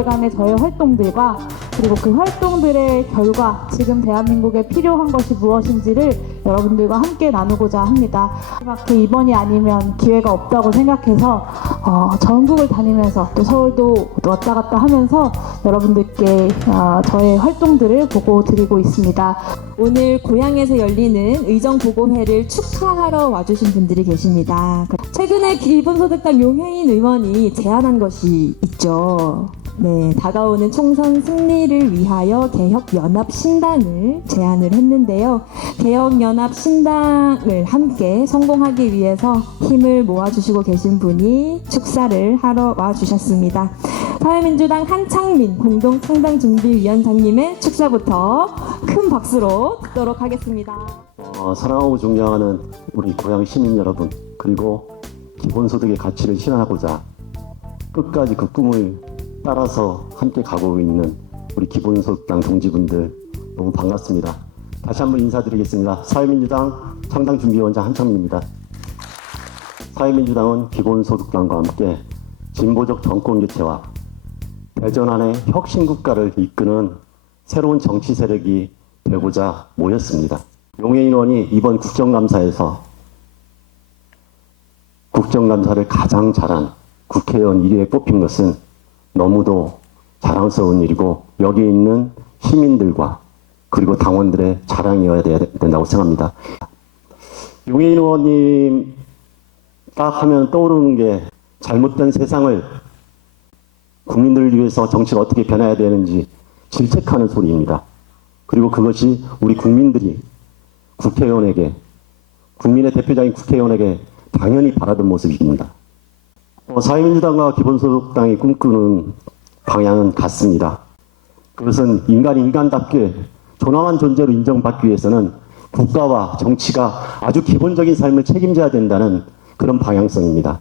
6개월간의 저의 활동들과 그리고 그 활동들의 결과 지금 대한민국에 필요한 것이 무엇인지를 여러분들과 함께 나누고자 합니다. 그렇게 이번이 아니면 기회가 없다고 생각해서 전국을 다니면서 또 서울도 왔다 갔다 하면서 여러분들께 저의 활동들을 보고 드리고 있습니다. 오늘 고향에서 열리는 의정보고회를 축하하러 와주신 분들이 계십니다. 최근에 기본소득당 용혜인 의원이 제안한 것이 있죠. 네, 다가오는 총선 승리를 위하여 개혁연합신당을 제안을 했는데요. 개혁연합신당을 함께 성공하기 위해서 힘을 모아주시고 계신 분이 축사를 하러 와주셨습니다. 사회민주당 한창민 공동창당준비위원장님의 축사부터 큰 박수로 듣도록 하겠습니다. 사랑하고 존경하는 우리 고향 시민 여러분, 그리고 기본소득의 가치를 실현하고자 끝까지 그 꿈을 따라서 함께 가고 있는 우리 기본소득당 동지분들 너무 반갑습니다. 다시 한번 인사드리겠습니다. 사회민주당 창당준비위원장 한창민입니다. 사회민주당은 기본소득당과 함께 진보적 정권 교체와 대전환의 혁신국가를 이끄는 새로운 정치 세력이 되고자 모였습니다. 용혜인 의원이 이번 국정감사에서 국정감사를 가장 잘한 국회의원 1위에 뽑힌 것은 너무도 자랑스러운 일이고 여기 있는 시민들과 그리고 당원들의 자랑이어야 된다고 생각합니다. 용혜인 의원님 딱 하면 떠오르는 게 잘못된 세상을 국민들을 위해서 정치를 어떻게 변해야 되는지 질책하는 소리입니다. 그리고 그것이 우리 국민들이 국회의원에게, 국민의 대표자인 국회의원에게 당연히 바라던 모습입니다. 사회민주당과 기본소득당이 꿈꾸는 방향은 같습니다. 그것은 인간이 인간답게 존엄한 존재로 인정받기 위해서는 국가와 정치가 아주 기본적인 삶을 책임져야 된다는 그런 방향성입니다.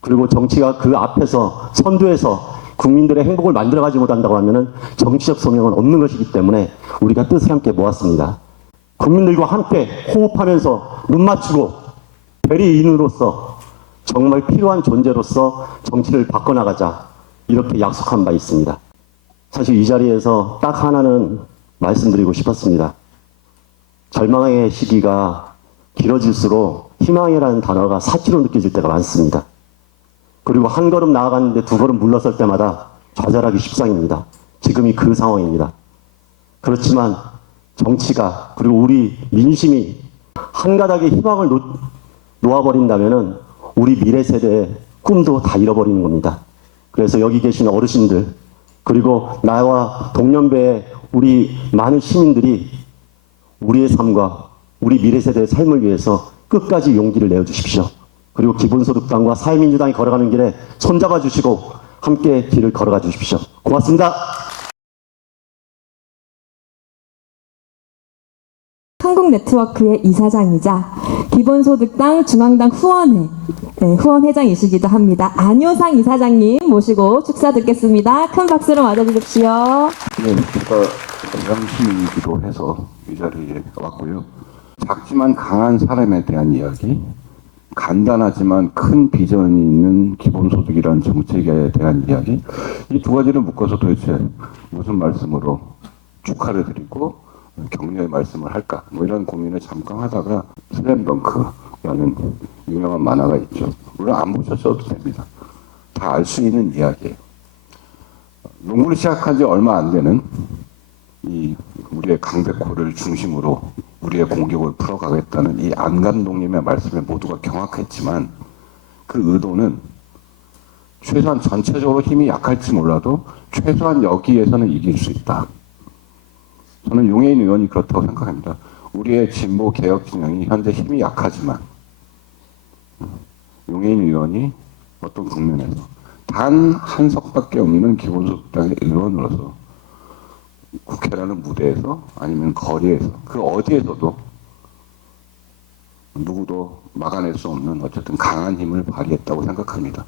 그리고 정치가 그 앞에서 선두에서 국민들의 행복을 만들어가지 못한다고 하면 정치적 소명은 없는 것이기 때문에 우리가 뜻을 함께 모았습니다. 국민들과 함께 호흡하면서 눈 맞추고 대리인으로서 정말 필요한 존재로서 정치를 바꿔나가자, 이렇게 약속한 바 있습니다. 사실 이 자리에서 딱 하나는 말씀드리고 싶었습니다. 절망의 시기가 길어질수록 희망이라는 단어가 사치로 느껴질 때가 많습니다. 그리고 한 걸음 나아갔는데 두 걸음 물러설 때마다 좌절하기 십상입니다. 지금이 그 상황입니다. 그렇지만 정치가, 그리고 우리 민심이 한 가닥의 희망을 놓아버린다면 우리 미래 세대의 꿈도 다 잃어버리는 겁니다. 그래서 여기 계신 어르신들, 그리고 나와 동년배의 우리 많은 시민들이 우리의 삶과 우리 미래 세대의 삶을 위해서 끝까지 용기를 내어주십시오. 그리고 기본소득당과 사회민주당이 걸어가는 길에 손잡아 주시고 함께 길을 걸어가 주십시오. 고맙습니다. 한국네트워크의 이사장이자 기본소득당 중앙당 후원회 후원회장이시기도 합니다. 안효상 이사장님 모시고 축사 듣겠습니다. 큰 박수로 맞아주십시오. 네, 제가 고향 시민이기도 해서 이 자리에 왔고요. 작지만 강한 사람에 대한 이야기, 간단하지만 큰 비전이 있는 기본소득이라는 정책에 대한 이야기, 이 두 가지를 묶어서 도대체 무슨 말씀으로 축하를 드리고 격려의 말씀을 할까, 뭐 이런 고민을 잠깐 하다가 슬램덩크라는 유명한 만화가 있죠. 물론 안 보셨어도 됩니다. 다 알 수 있는 이야기예요. 농구를 시작한 지 얼마 안 되는 이 우리의 강백호를 중심으로 우리의 공격을 풀어가겠다는 이 안 감독님의 말씀에 모두가 경악했지만 그 의도는 최소한 전체적으로 힘이 약할지 몰라도 최소한 여기에서는 이길 수 있다. 저는 용혜인 의원이 그렇다고 생각합니다. 우리의 진보 개혁 진영이 현재 힘이 약하지만 용혜인 의원이 어떤 국면에서 단 한 석밖에 없는 기본소득당의 의원으로서 국회라는 무대에서 아니면 거리에서 그 어디에서도 누구도 막아낼 수 없는 어쨌든 강한 힘을 발휘했다고 생각합니다.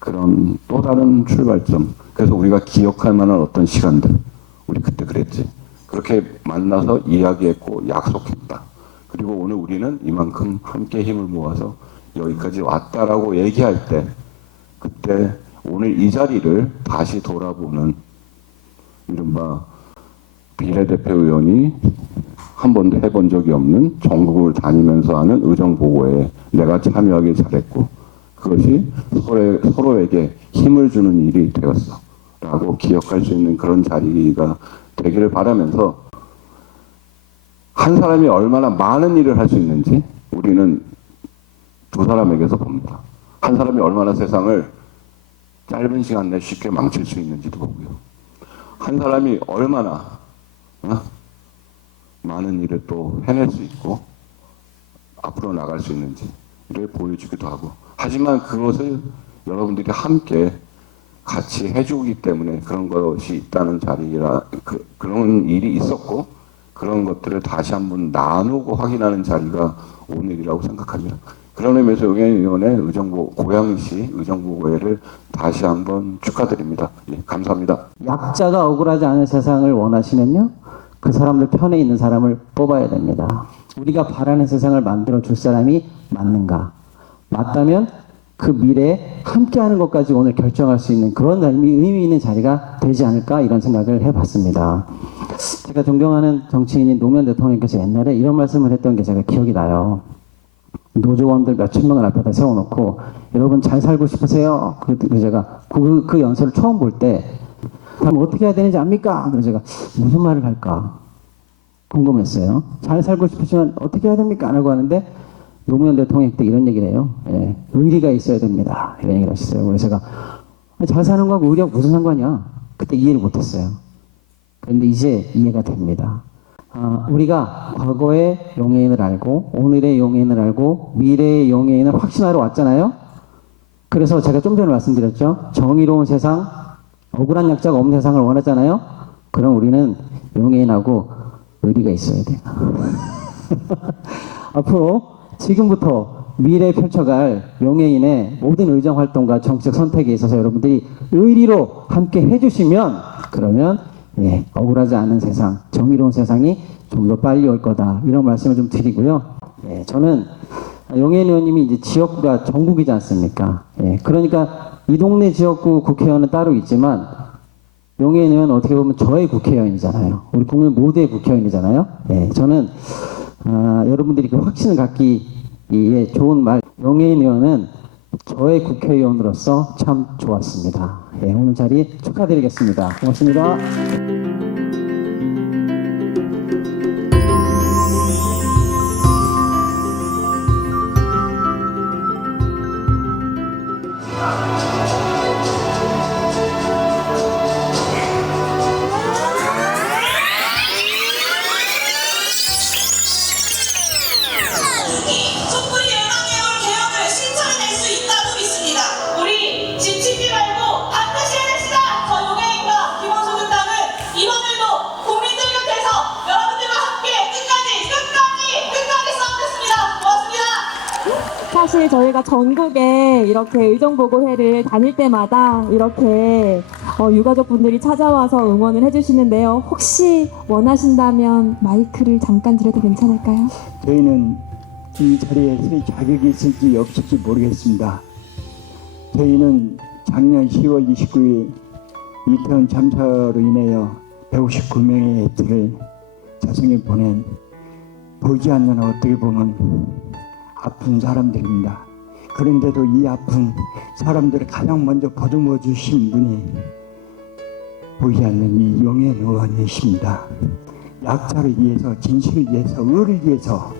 그런 또 다른 출발점, 그래서 우리가 기억할 만한 어떤 시간들, 우리 그때 그랬지, 그렇게 만나서 이야기했고 약속했다. 그리고 오늘 우리는 이만큼 함께 힘을 모아서 여기까지 왔다라고 얘기할 때 그때 오늘 이 자리를 다시 돌아보는 이른바 비례대표 의원이 한 번도 해본 적이 없는 전국을 다니면서 하는 의정보고에 내가 참여하길 잘했고 그것이 서로에게 힘을 주는 일이 되었어 라고 기억할 수 있는 그런 자리가 되기를 바라면서 한 사람이 얼마나 많은 일을 할 수 있는지 우리는 두 사람에게서 봅니다. 한 사람이 얼마나 세상을 짧은 시간 내에 쉽게 망칠 수 있는지도 보고요. 한 사람이 얼마나 많은 일을 또 해낼 수 있고 앞으로 나갈 수 있는지를 보여주기도 하고 하지만 그것을 여러분들이 함께 같이 해주기 때문에 그런 것이 있다는 자리라 그런 일이 있었고 그런 것들을 다시 한번 나누고 확인하는 자리가 오늘이라고 생각합니다. 그런 의미에서 용해위원회 고양시 의정부고회를 다시 한번 축하드립니다. 예, 감사합니다. 약자가 억울하지 않은 세상을 원하시면요, 그 사람들 편에 있는 사람을 뽑아야 됩니다. 우리가 바라는 세상을 만들어 줄 사람이 맞는가? 맞다면 그 미래에 함께하는 것까지 오늘 결정할 수 있는 그런 의미 있는 자리가 되지 않을까 이런 생각을 해봤습니다. 제가 존경하는 정치인인 노무현 대통령께서 옛날에 이런 말씀을 했던 게 제가 기억이 나요. 노조원들 몇천 명을 앞에다 세워놓고 여러분 잘 살고 싶으세요? 그래서 제가 그 연설을 처음 볼 때 그럼 어떻게 해야 되는지 압니까? 그래서 제가 무슨 말을 할까 궁금했어요. 잘 살고 싶으시면 어떻게 해야 됩니까? 라고 하는데 노무현 대통령이 때 이런 얘기를 해요. 예, 의리가 있어야 됩니다. 이런 얘기를 하셨어요. 그래서 제가 잘 사는 거하고 의리하고 무슨 상관이야? 그때 이해를 못했어요. 그런데 이제 이해가 됩니다. 우리가 과거의 용해인을 알고 오늘의 용해인을 알고 미래의 용해인을 확신하러 왔잖아요. 그래서 제가 좀 전에 말씀드렸죠. 정의로운 세상, 억울한 약자가 없는 세상을 원하잖아요. 그럼 우리는 용해인하고 의리가 있어야 돼요. 앞으로 지금부터 미래에 펼쳐갈 용해인의 모든 의정활동과 정치적 선택에 있어서 여러분들이 의리로 함께 해주시면 그러면 예, 억울하지 않은 세상, 정의로운 세상이 좀 더 빨리 올 거다. 이런 말씀을 좀 드리고요. 예, 저는 용해인 의원님이 이제 지역구가 전국이지 않습니까? 예, 그러니까 이 동네 지역구 국회의원은 따로 있지만 용해인 의원은 어떻게 보면 저의 국회의원이잖아요. 우리 국민 모두의 국회의원이잖아요. 예, 저는 여러분들이 그 확신을 갖기에 좋은 말, 용해인 의원은 저의 국회의원으로서 참 좋았습니다. 예, 오늘 자리 축하드리겠습니다. 고맙습니다. 촛불이 열망해올 개혁을 실천해낼 수 있다고 믿습니다. 우리 지치지 말고 반드시 해냅시다. 저 용해인과 기본소득당은 이번에도 국민들 곁에서 여러분들과 함께 끝까지 싸우겠습니다. 고맙습니다. 사실 저희가 전국에 이렇게 의정보고회를 다닐 때마다 이렇게 유가족분들이 찾아와서 응원을 해주시는데요. 혹시 원하신다면 마이크를 잠깐 드려도 괜찮을까요? 저희는 이 자리에 설 자격이 있을지 없을지 모르겠습니다. 저희는 작년 10월 29일 이태원 참사로 인하여 159명의 애들을 자성에 보낸 보이지 않는 어떻게 보면 아픈 사람들입니다. 그런데도 이 아픈 사람들을 가장 먼저 보듬어 주신 분이 보이지 않는 이 용해인 의원이십니다. 약자를 위해서, 진실을 위해서, 의를 위해서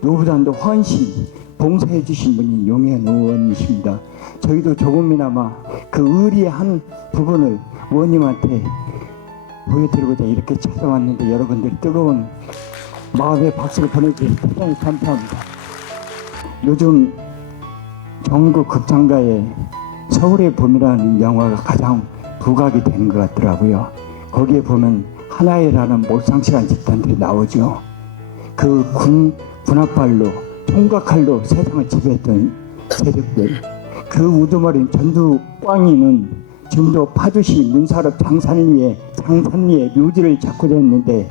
누구보다도 헌신, 봉사해 주신 분이 용해인 의원이십니다. 저희도 조금이나마 그 의리의 한 부분을 의원님한테 보여드리고자 이렇게 찾아왔는데 여러분들 뜨거운 마음의 박수를 보내주셔서 대단히 감사합니다. 요즘 전국 극장가에 서울의 봄이라는 영화가 가장 부각이 된 것 같더라고요. 거기에 보면 하나회라는 몰상식한 집단들이 나오죠. 그 군합발로 총각칼로 세상을 지배했던 세력들, 그 우두머리 전두광이는 지금도 파주시 문사럽 장산리에 묘지를 찾고 다녔는데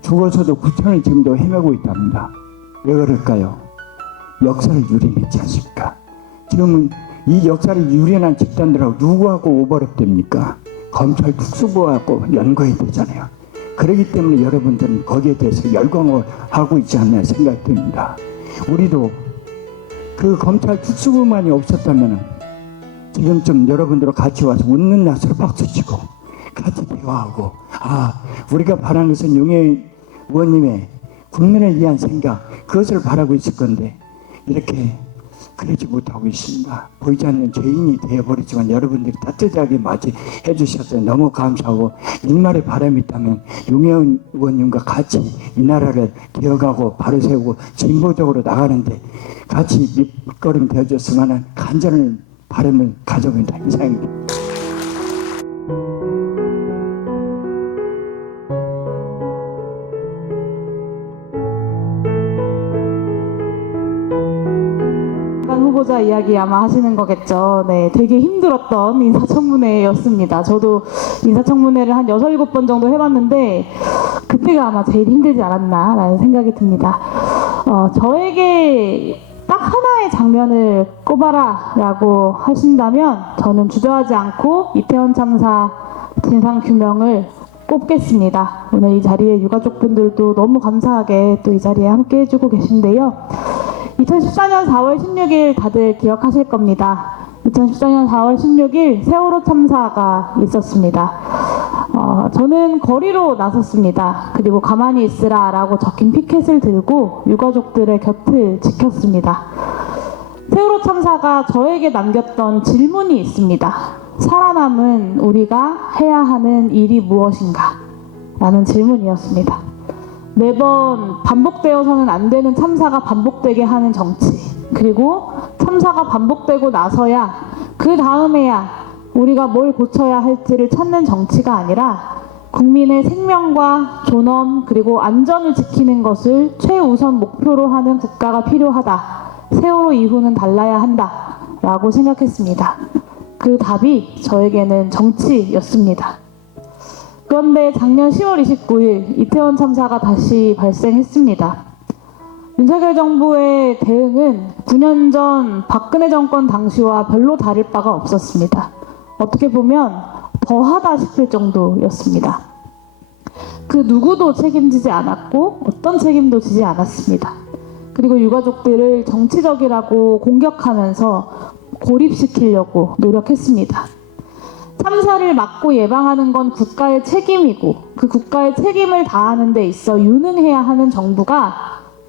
죽어서도 구천을 지금도 헤매고 있답니다. 왜 그럴까요? 역사를 유린했지 않습니까? 지금은 이 역사를 유린한 집단들하고 누구하고 오버랩됩니까? 검찰 특수부하고 연관이 되잖아요. 그렇기 때문에 여러분들은 거기에 대해서 열광을 하고 있지 않나 생각이 듭니다. 우리도 그 검찰 특수부만이 없었다면 지금쯤 여러분들과 같이 와서 웃는 낯으로 박수치고 같이 대화하고, 우리가 바라는 것은 용해 의원님의 국민을 위한 생각, 그것을 바라고 있을 건데 이렇게 그러지 못하고 있습니다. 보이지 않는 죄인이 되어버리지만 여러분들이 따뜻하게 맞이해 주셔서 너무 감사하고, 일말의 바람이 있다면 용해인 의원님과 같이 이 나라를 기어가고 바로 세우고 진보적으로 나가는데 같이 밑거름 되어줬으면 하는 간절한 바람을 가져본다, 이상입니다. 후보자 이야기 아마 하시는 거겠죠. 네, 되게 힘들었던 인사청문회였습니다. 저도 인사청문회를 한 6, 7번 정도 해봤는데 그때가 아마 제일 힘들지 않았나라는 생각이 듭니다. 저에게 딱 하나의 장면을 꼽아라 라고 하신다면 저는 주저하지 않고 이태원 참사 진상규명을 꼽겠습니다. 오늘 이 자리에 유가족분들도 너무 감사하게 또 이 자리에 함께 해주고 계신데요. 2014년 4월 16일 다들 기억하실 겁니다. 2014년 4월 16일 세월호 참사가 있었습니다. 저는 거리로 나섰습니다. 그리고 가만히 있으라 라고 적힌 피켓을 들고 유가족들의 곁을 지켰습니다. 세월호 참사가 저에게 남겼던 질문이 있습니다. 살아남은 우리가 해야 하는 일이 무엇인가? 라는 질문이었습니다. 매번 반복되어서는 안 되는 참사가 반복되게 하는 정치, 그리고 참사가 반복되고 나서야 그 다음에야 우리가 뭘 고쳐야 할지를 찾는 정치가 아니라 국민의 생명과 존엄 그리고 안전을 지키는 것을 최우선 목표로 하는 국가가 필요하다. 세월호 이후는 달라야 한다 라고 생각했습니다. 그 답이 저에게는 정치였습니다. 그런데 작년 10월 29일 이태원 참사가 다시 발생했습니다. 윤석열 정부의 대응은 9년 전 박근혜 정권 당시와 별로 다를 바가 없었습니다. 어떻게 보면 더하다 싶을 정도였습니다. 그 누구도 책임지지 않았고 어떤 책임도 지지 않았습니다. 그리고 유가족들을 정치적이라고 공격하면서 고립시키려고 노력했습니다. 참사를 막고 예방하는 건 국가의 책임이고 그 국가의 책임을 다하는 데 있어 유능해야 하는 정부가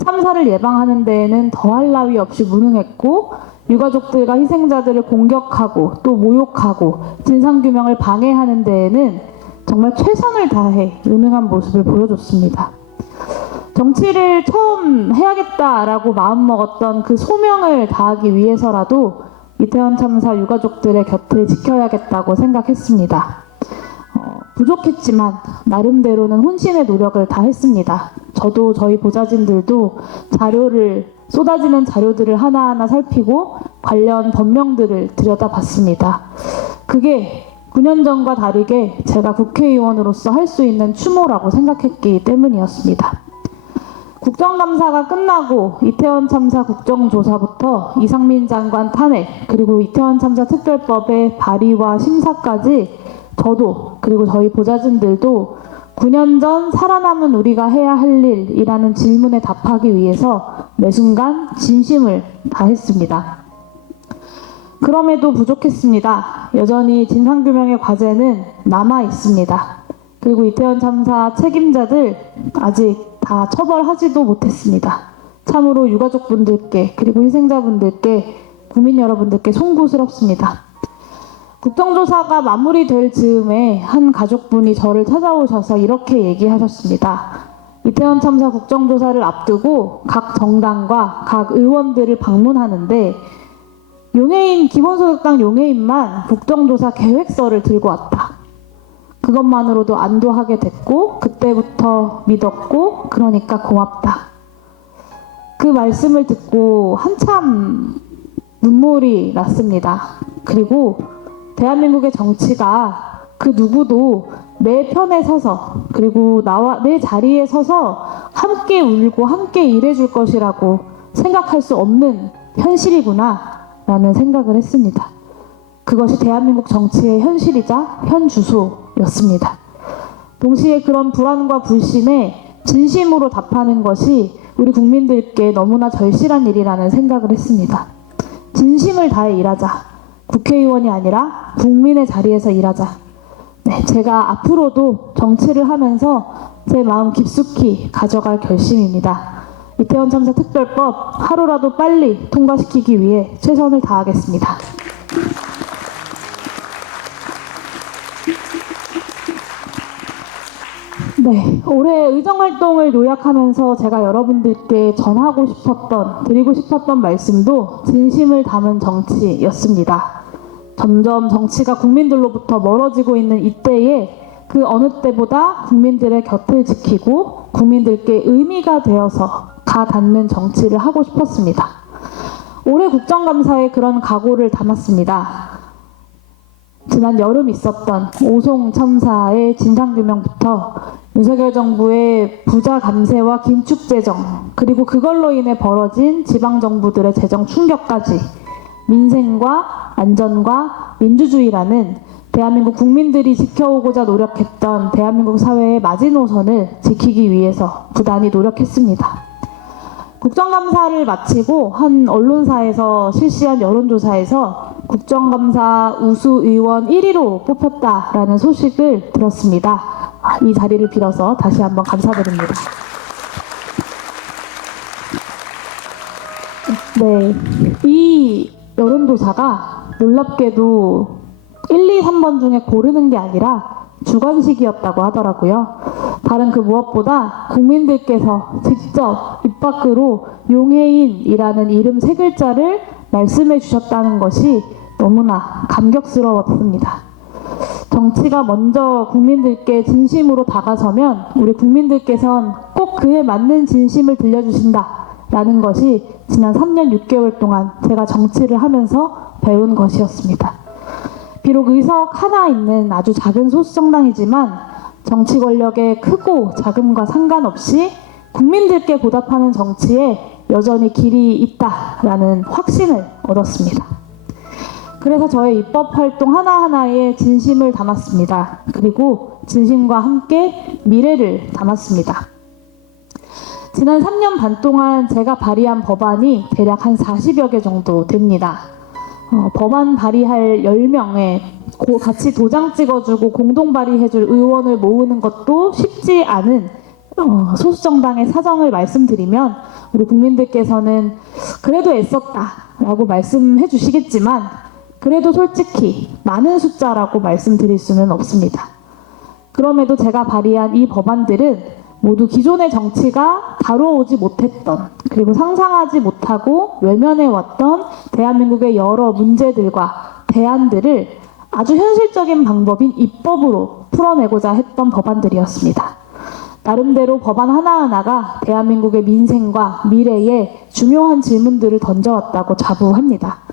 참사를 예방하는 데에는 더할 나위 없이 무능했고 유가족들과 희생자들을 공격하고 또 모욕하고 진상규명을 방해하는 데에는 정말 최선을 다해 유능한 모습을 보여줬습니다. 정치를 처음 해야겠다라고 마음먹었던 그 소명을 다하기 위해서라도 이태원 참사 유가족들의 곁을 지켜야겠다고 생각했습니다. 부족했지만 나름대로는 혼신의 노력을 다했습니다. 저도 저희 보좌진들도 쏟아지는 자료들을 하나하나 살피고 관련 법령들을 들여다봤습니다. 그게 9년 전과 다르게 제가 국회의원으로서 할 수 있는 추모라고 생각했기 때문이었습니다. 국정감사가 끝나고 이태원 참사 국정조사부터 이상민 장관 탄핵, 그리고 이태원 참사 특별법의 발의와 심사까지 저도 그리고 저희 보좌진들도 9년 전 살아남은 우리가 해야 할 일이라는 질문에 답하기 위해서 매 순간 진심을 다했습니다. 그럼에도 부족했습니다. 여전히 진상규명의 과제는 남아 있습니다. 그리고 이태원 참사 책임자들 아직 다 처벌하지도 못했습니다. 참으로 유가족분들께 그리고 희생자분들께 국민 여러분들께 송구스럽습니다. 국정조사가 마무리될 즈음에 한 가족분이 저를 찾아오셔서 이렇게 얘기하셨습니다. 이태원 참사 국정조사를 앞두고 각 정당과 각 의원들을 방문하는데 용해인 기본소득당 용해인만 국정조사 계획서를 들고 왔다. 그것만으로도 안도하게 됐고 그때부터 믿었고 그러니까 고맙다. 그 말씀을 듣고 한참 눈물이 났습니다. 그리고 대한민국의 정치가 그 누구도 내 편에 서서 그리고 내 자리에 서서 함께 울고 함께 일해줄 것이라고 생각할 수 없는 현실이구나 라는 생각을 했습니다. 그것이 대한민국 정치의 현실이자 현주소였습니다. 동시에 그런 불안과 불신에 진심으로 답하는 것이 우리 국민들께 너무나 절실한 일이라는 생각을 했습니다. 진심을 다해 일하자. 국회의원이 아니라 국민의 자리에서 일하자. 네, 제가 앞으로도 정치를 하면서 제 마음 깊숙이 가져갈 결심입니다. 이태원 참사 특별법 하루라도 빨리 통과시키기 위해 최선을 다하겠습니다. 네, 올해 의정활동을 요약하면서 제가 여러분들께 전하고 싶었던, 드리고 싶었던 말씀도 진심을 담은 정치였습니다. 점점 정치가 국민들로부터 멀어지고 있는 이때에 그 어느 때보다 국민들의 곁을 지키고 국민들께 의미가 되어서 가 닿는 정치를 하고 싶었습니다. 올해 국정감사에 그런 각오를 담았습니다. 지난 여름 있었던 오송 참사의 진상규명부터 윤석열 정부의 부자 감세와 긴축 재정, 그리고 그걸로 인해 벌어진 지방정부들의 재정 충격까지 민생과 안전과 민주주의라는 대한민국 국민들이 지켜오고자 노력했던 대한민국 사회의 마지노선을 지키기 위해서 부단히 노력했습니다. 국정감사를 마치고 한 언론사에서 실시한 여론조사에서 국정감사 우수 의원 1위로 뽑혔다라는 소식을 들었습니다. 이 자리를 빌어서 다시 한번 감사드립니다. 네, 이 여론조사가 놀랍게도 1, 2, 3번 중에 고르는 게 아니라 주관식이었다고 하더라고요. 다른 그 무엇보다 국민들께서 직접 입 밖으로 용해인이라는 이름 3글자를 말씀해 주셨다는 것이 너무나 감격스러웠습니다. 정치가 먼저 국민들께 진심으로 다가서면 우리 국민들께선 꼭 그에 맞는 진심을 들려주신다라는 것이 지난 3년 6개월 동안 제가 정치를 하면서 배운 것이었습니다. 비록 의석 하나 있는 아주 작은 소수정당이지만 정치 권력의 크고 작음과 상관없이 국민들께 보답하는 정치에 여전히 길이 있다라는 확신을 얻었습니다. 그래서 저의 입법 활동 하나하나에 진심을 담았습니다. 그리고 진심과 함께 미래를 담았습니다. 지난 3년 반 동안 제가 발의한 법안이 대략 한 40여 개 정도 됩니다. 법안 발의할 10명에 같이 도장 찍어주고 공동 발의해줄 의원을 모으는 것도 쉽지 않은 소수정당의 사정을 말씀드리면 우리 국민들께서는 그래도 애썼다라고 말씀해 주시겠지만 그래도 솔직히 많은 숫자라고 말씀드릴 수는 없습니다. 그럼에도 제가 발의한 이 법안들은 모두 기존의 정치가 다뤄오지 못했던, 그리고 상상하지 못하고 외면해왔던 대한민국의 여러 문제들과 대안들을 아주 현실적인 방법인 입법으로 풀어내고자 했던 법안들이었습니다. 나름대로 법안 하나하나가 대한민국의 민생과 미래에 중요한 질문들을 던져왔다고 자부합니다.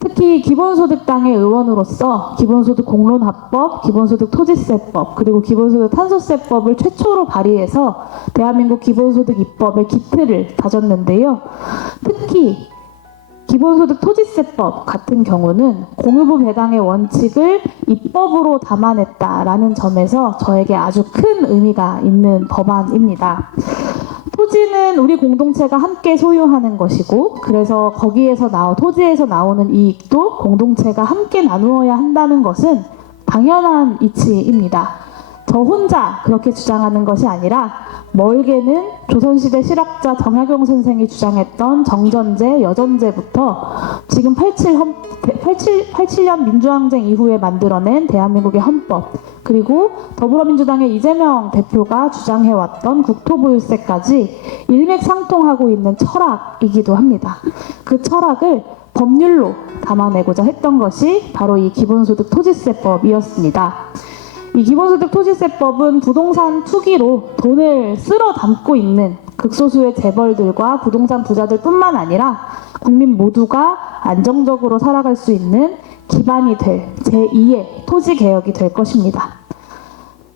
특히 기본소득당의 의원으로서 기본소득 공론화법, 기본소득 토지세법, 그리고 기본소득 탄소세법을 최초로 발의해서 대한민국 기본소득 입법의 기틀을 다졌는데요. 특히 기본소득 토지세법 같은 경우는 공유부 배당의 원칙을 입법으로 담아냈다라는 점에서 저에게 아주 큰 의미가 있는 법안입니다. 토지는 우리 공동체가 함께 소유하는 것이고, 그래서 토지에서 나오는 이익도 공동체가 함께 나누어야 한다는 것은 당연한 이치입니다. 저 혼자 그렇게 주장하는 것이 아니라 멀게는 조선시대 실학자 정약용 선생이 주장했던 정전제, 여전제부터 지금 87년 민주항쟁 이후에 만들어낸 대한민국의 헌법, 그리고 더불어민주당의 이재명 대표가 주장해왔던 국토보유세까지 일맥상통하고 있는 철학이기도 합니다. 그 철학을 법률로 담아내고자 했던 것이 바로 이 기본소득 토지세법이었습니다. 이 기본소득 토지세법은 부동산 투기로 돈을 쓸어 담고 있는 극소수의 재벌들과 부동산 부자들뿐만 아니라 국민 모두가 안정적으로 살아갈 수 있는 기반이 될 제2의 토지개혁이 될 것입니다.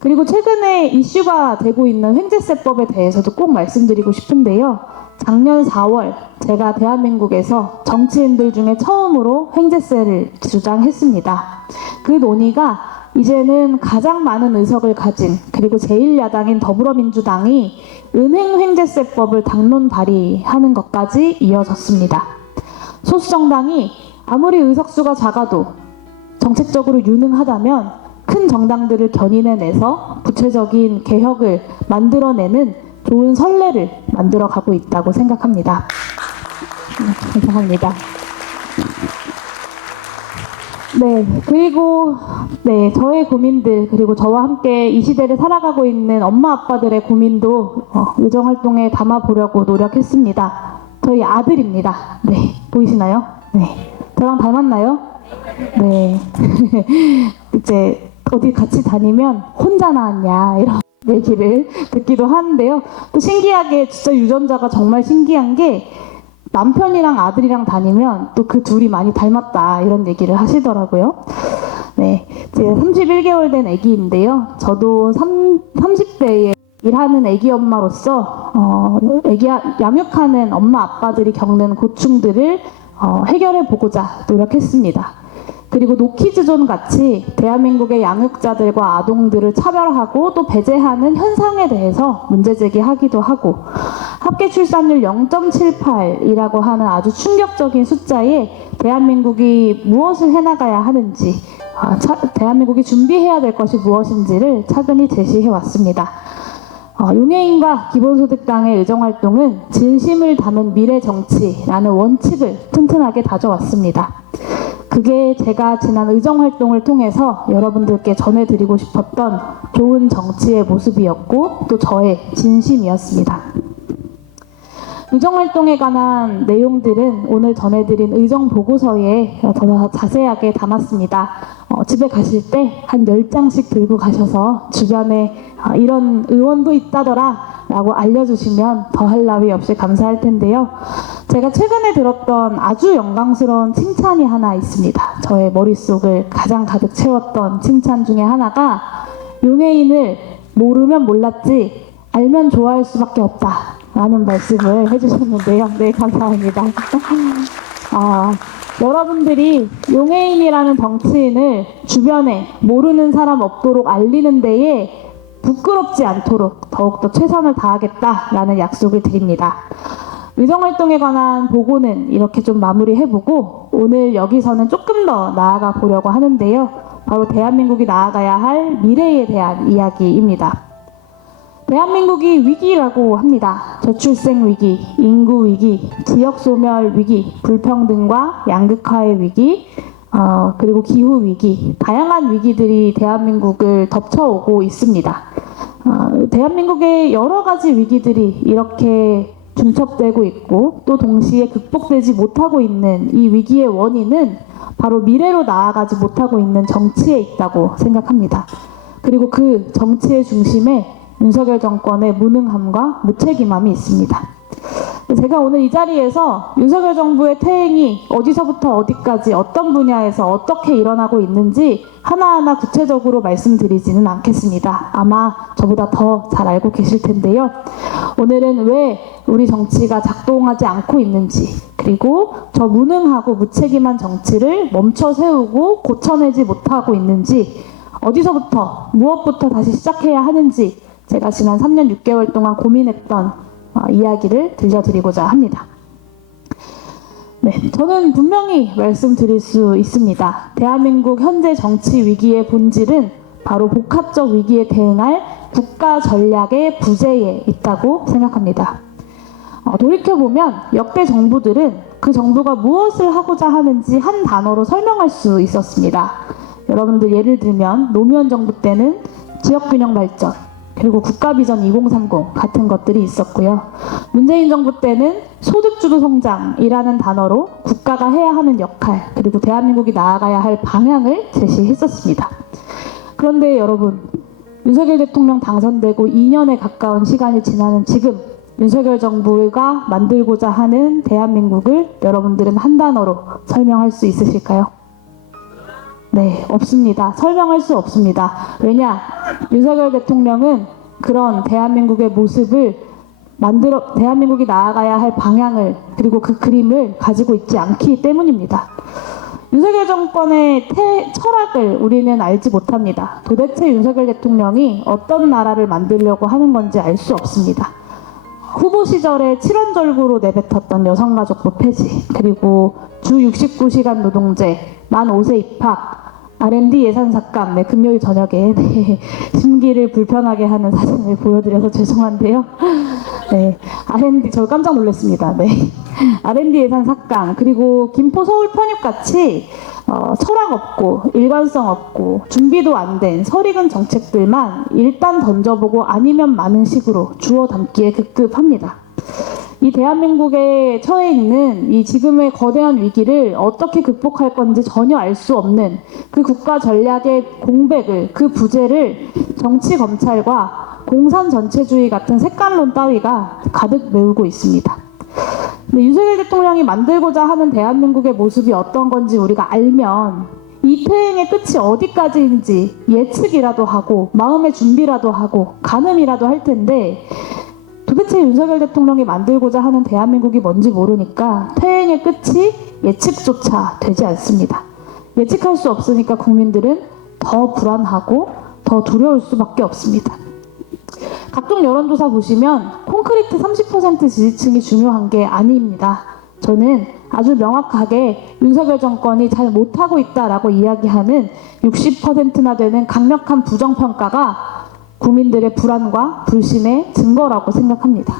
그리고 최근에 이슈가 되고 있는 횡재세법에 대해서도 꼭 말씀드리고 싶은데요. 작년 4월 제가 대한민국에서 정치인들 중에 처음으로 횡재세를 주장했습니다. 그 논의가 이제는 가장 많은 의석을 가진 그리고 제1야당인 더불어민주당이 은행 횡재세법을 당론 발의하는 것까지 이어졌습니다. 소수정당이 아무리 의석수가 작아도 정책적으로 유능하다면 큰 정당들을 견인해내서 구체적인 개혁을 만들어내는 좋은 선례를 만들어가고 있다고 생각합니다. 감사합니다. 네, 그리고 저의 고민들 그리고 저와 함께 이 시대를 살아가고 있는 엄마 아빠들의 고민도 의정활동에 담아보려고 노력했습니다. 저희 아들입니다. 네, 보이시나요? 네, 저랑 닮았나요? 네. 이제 어디 같이 다니면 혼자 나왔냐 이런 얘기를 듣기도 하는데요. 또 신기하게 진짜 유전자가 정말 신기한 게 남편이랑 아들이랑 다니면 또 그 둘이 많이 닮았다 이런 얘기를 하시더라고요. 네, 이제 31개월 된 아기인데요. 저도 30대에 일하는 아기 엄마로서 아기 양육하는 엄마 아빠들이 겪는 고충들을 해결해 보고자 노력했습니다. 그리고 노키즈존 같이 대한민국의 양육자들과 아동들을 차별하고 또 배제하는 현상에 대해서 문제 제기하기도 하고 합계 출산율 0.78이라고 하는 아주 충격적인 숫자에 대한민국이 무엇을 해나가야 하는지 대한민국이 준비해야 될 것이 무엇인지를 차근히 제시해 왔습니다. 용해인과 기본소득당의 의정활동은 진심을 담은 미래정치라는 원칙을 튼튼하게 다져왔습니다. 그게 제가 지난 의정활동을 통해서 여러분들께 전해드리고 싶었던 좋은 정치의 모습이었고 또 저의 진심이었습니다. 의정활동에 관한 내용들은 오늘 전해드린 의정보고서에 더 자세하게 담았습니다. 집에 가실 때 한 10장씩 들고 가셔서 주변에 이런 의원도 있다더라 라고 알려주시면 더할 나위 없이 감사할 텐데요. 제가 최근에 들었던 아주 영광스러운 칭찬이 하나 있습니다. 저의 머릿속을 가장 가득 채웠던 칭찬 중에 하나가 용해인을 모르면 몰랐지 알면 좋아할 수밖에 없다 라는 말씀을 해주셨는데요. 네, 감사합니다. 여러분들이 용해인이라는 정치인을 주변에 모르는 사람 없도록 알리는 데에 부끄럽지 않도록 더욱더 최선을 다하겠다라는 약속을 드립니다. 의정활동에 관한 보고는 이렇게 좀 마무리해보고 오늘 여기서는 조금 더 나아가 보려고 하는데요. 바로 대한민국이 나아가야 할 미래에 대한 이야기입니다. 대한민국이 위기라고 합니다. 저출생 위기, 인구 위기, 지역 소멸 위기, 불평등과 양극화의 위기, 그리고 기후 위기, 다양한 위기들이 대한민국을 덮쳐오고 있습니다. 대한민국의 여러 가지 위기들이 이렇게 중첩되고 있고 또 동시에 극복되지 못하고 있는 이 위기의 원인은 바로 미래로 나아가지 못하고 있는 정치에 있다고 생각합니다. 그리고 그 정치의 중심에 윤석열 정권의 무능함과 무책임함이 있습니다. 제가 오늘 이 자리에서 윤석열 정부의 퇴행이 어디서부터 어디까지 어떤 분야에서 어떻게 일어나고 있는지 하나하나 구체적으로 말씀드리지는 않겠습니다. 아마 저보다 더 잘 알고 계실 텐데요. 오늘은 왜 우리 정치가 작동하지 않고 있는지 그리고 저 무능하고 무책임한 정치를 멈춰 세우고 고쳐내지 못하고 있는지 어디서부터 무엇부터 다시 시작해야 하는지 제가 지난 3년 6개월 동안 고민했던 이야기를 들려드리고자 합니다. 네, 저는 분명히 말씀드릴 수 있습니다. 대한민국 현재 정치 위기의 본질은 바로 복합적 위기에 대응할 국가 전략의 부재에 있다고 생각합니다. 돌이켜보면 역대 정부들은 그 정부가 무엇을 하고자 하는지 한 단어로 설명할 수 있었습니다. 여러분들 예를 들면 노무현 정부 때는 지역균형 발전, 그리고 국가비전 2030 같은 것들이 있었고요. 문재인 정부 때는 소득주도 성장이라는 단어로 국가가 해야 하는 역할, 그리고 대한민국이 나아가야 할 방향을 제시했었습니다. 그런데 여러분, 윤석열 대통령 당선되고 2년에 가까운 시간이 지나는 지금 윤석열 정부가 만들고자 하는 대한민국을 여러분들은 한 단어로 설명할 수 있으실까요? 네, 없습니다. 설명할 수 없습니다. 왜냐? 윤석열 대통령은 그런 대한민국의 모습을 대한민국이 나아가야 할 방향을, 그리고 그 그림을 가지고 있지 않기 때문입니다. 윤석열 정권의 철학을 우리는 알지 못합니다. 도대체 윤석열 대통령이 어떤 나라를 만들려고 하는 건지 알 수 없습니다. 후보 시절에 7원절구로 내뱉었던 여성가족부 폐지, 그리고 주 69시간 노동제, 만 5세 입학, R&D 예산 삭감, 네, 금요일 저녁에 네, 심기를 불편하게 하는 사진을 보여드려서 죄송한데요. 네, R&D, 저 깜짝 놀랐습니다. 네, R&D 예산 삭감, 그리고 김포 서울 편입같이 철학 없고 일관성 없고 준비도 안 된 설익은 정책들만 일단 던져보고 아니면 많은 식으로 주워 담기에 급급합니다. 이 대한민국에 처해 있는 이 지금의 거대한 위기를 어떻게 극복할 건지 전혀 알 수 없는 그 국가 전략의 공백을, 그 부재를 정치 검찰과 공산 전체주의 같은 색깔론 따위가 가득 메우고 있습니다. 근데 윤석열 대통령이 만들고자 하는 대한민국의 모습이 어떤 건지 우리가 알면 이 퇴행의 끝이 어디까지인지 예측이라도 하고 마음의 준비라도 하고 가늠이라도 할 텐데, 도대체 윤석열 대통령이 만들고자 하는 대한민국이 뭔지 모르니까 퇴행의 끝이 예측조차 되지 않습니다. 예측할 수 없으니까 국민들은 더 불안하고 더 두려울 수밖에 없습니다. 각종 여론조사 보시면 콘크리트 30% 지지층이 중요한 게 아닙니다. 저는 아주 명확하게 윤석열 정권이 잘 못하고 있다라고 이야기하는 60%나 되는 강력한 부정평가가 국민들의 불안과 불신의 증거라고 생각합니다.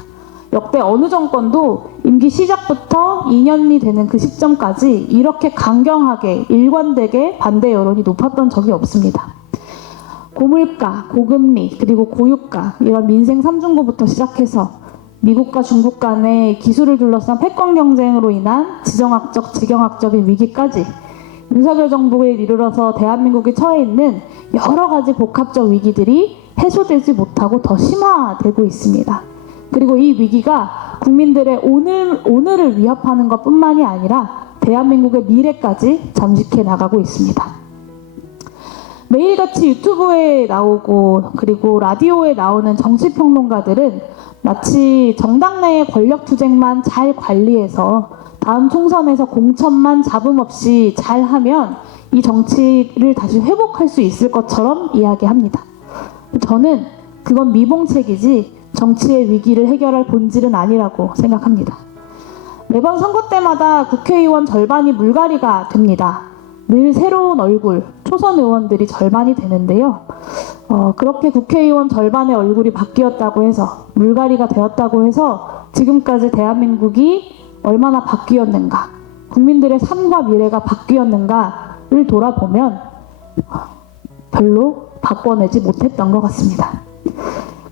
역대 어느 정권도 임기 시작부터 2년이 되는 그 시점까지 이렇게 강경하게 일관되게 반대 여론이 높았던 적이 없습니다. 고물가, 고금리, 그리고 고유가, 이런 민생 3중고부터 시작해서 미국과 중국 간의 기술을 둘러싼 패권 경쟁으로 인한 지정학적, 지경학적인 위기까지 윤석열 정부에 이르러서 대한민국이 처해 있는 여러 가지 복합적 위기들이 해소되지 못하고 더 심화되고 있습니다. 그리고 이 위기가 국민들의 오늘을 위협하는 것뿐만이 아니라 대한민국의 미래까지 잠식해 나가고 있습니다. 매일같이 유튜브에 나오고 그리고 라디오에 나오는 정치평론가들은 마치 정당 내의 권력투쟁만 잘 관리해서 다음 총선에서 공천만 잡음 없이 잘하면 이 정치를 다시 회복할 수 있을 것처럼 이야기합니다. 저는 그건 미봉책이지 정치의 위기를 해결할 본질은 아니라고 생각합니다. 매번 선거 때마다 국회의원 절반이 물갈이가 됩니다. 늘 새로운 얼굴, 초선 의원들이 절반이 되는데요. 그렇게 국회의원 절반의 얼굴이 바뀌었다고 해서, 물갈이가 되었다고 해서 지금까지 대한민국이 얼마나 바뀌었는가, 국민들의 삶과 미래가 바뀌었는가를 돌아보면 별로 바꿔내지 못했던 것 같습니다.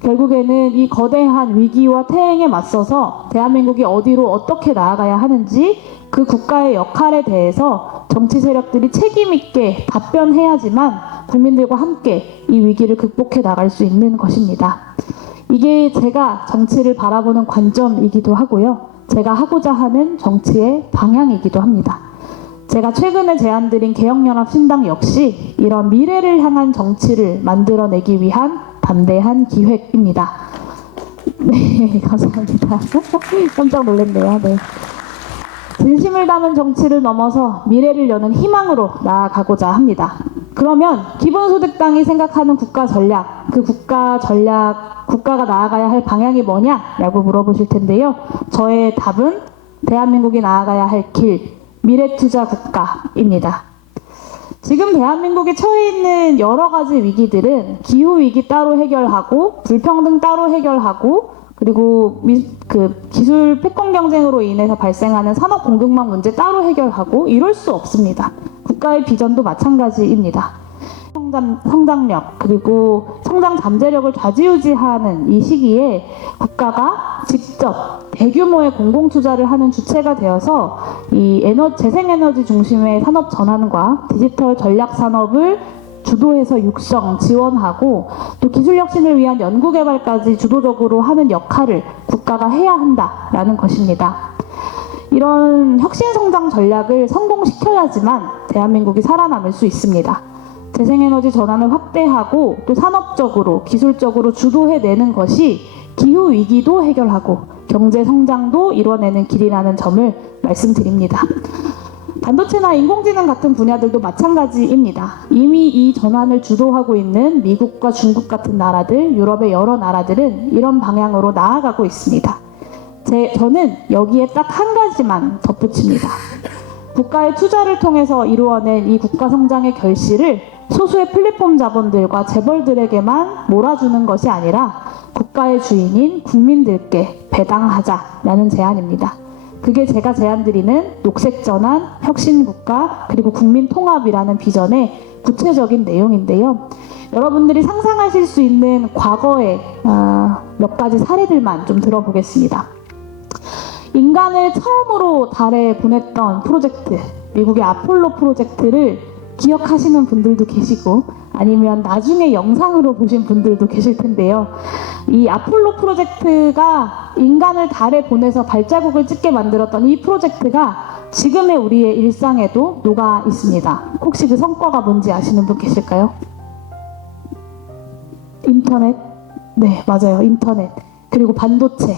결국에는 이 거대한 위기와 퇴행에 맞서서 대한민국이 어디로 어떻게 나아가야 하는지 그 국가의 역할에 대해서 정치 세력들이 책임 있게 답변해야지만 국민들과 함께 이 위기를 극복해 나갈 수 있는 것입니다. 이게 제가 정치를 바라보는 관점이기도 하고요. 제가 하고자 하는 정치의 방향이기도 합니다. 제가 최근에 제안드린 개혁연합신당 역시 이런 미래를 향한 정치를 만들어내기 위한 담대한 기획입니다. 네, 감사합니다. 깜짝 놀랐네요. 네. 진심을 담은 정치를 넘어서 미래를 여는 희망으로 나아가고자 합니다. 그러면 기본소득당이 생각하는 국가 전략, 그 국가가 나아가야 할 방향이 뭐냐라고 물어보실 텐데요. 저의 답은 대한민국이 나아가야 할 길, 미래투자 국가입니다. 지금 대한민국에 처해 있는 여러 가지 위기들은 기후위기 따로 해결하고 불평등 따로 해결하고 그리고 기술 패권 경쟁으로 인해서 발생하는 산업 공급망 문제 따로 해결하고 이럴 수 없습니다. 국가의 비전도 마찬가지입니다. 성장력 그리고 성장 잠재력을 좌지우지하는 이 시기에 국가가 직접 대규모의 공공투자를 하는 주체가 되어서 이 재생에너지 중심의 산업 전환과 디지털 전략 산업을 주도해서 육성, 지원하고 또 기술혁신을 위한 연구개발까지 주도적으로 하는 역할을 국가가 해야 한다라는 것입니다. 이런 혁신성장 전략을 성공시켜야지만 대한민국이 살아남을 수 있습니다. 재생에너지 전환을 확대하고 또 산업적으로, 기술적으로 주도해내는 것이 기후위기도 해결하고 경제 성장도 이뤄내는 길이라는 점을 말씀드립니다. 반도체나 인공지능 같은 분야들도 마찬가지입니다. 이미 이 전환을 주도하고 있는 미국과 중국 같은 나라들, 유럽의 여러 나라들은 이런 방향으로 나아가고 있습니다. 저는 여기에 딱 한 가지만 덧붙입니다. 국가의 투자를 통해서 이루어낸 이 국가 성장의 결실을 소수의 플랫폼 자본들과 재벌들에게만 몰아주는 것이 아니라 국가의 주인인 국민들께 배당하자라는 제안입니다. 그게 제가 제안드리는 녹색전환, 혁신국가, 그리고 국민통합이라는 비전의 구체적인 내용인데요. 여러분들이 상상하실 수 있는 과거의 몇 가지 사례들만 좀 들어보겠습니다. 인간을 처음으로 달에 보냈던 프로젝트, 미국의 아폴로 프로젝트를 기억하시는 분들도 계시고 아니면 나중에 영상으로 보신 분들도 계실 텐데요. 이 아폴로 프로젝트가 인간을 달에 보내서 발자국을 찍게 만들었던 이 프로젝트가 지금의 우리의 일상에도 녹아 있습니다. 혹시 그 성과가 뭔지 아시는 분 계실까요? 인터넷? 네, 맞아요. 인터넷. 그리고 반도체.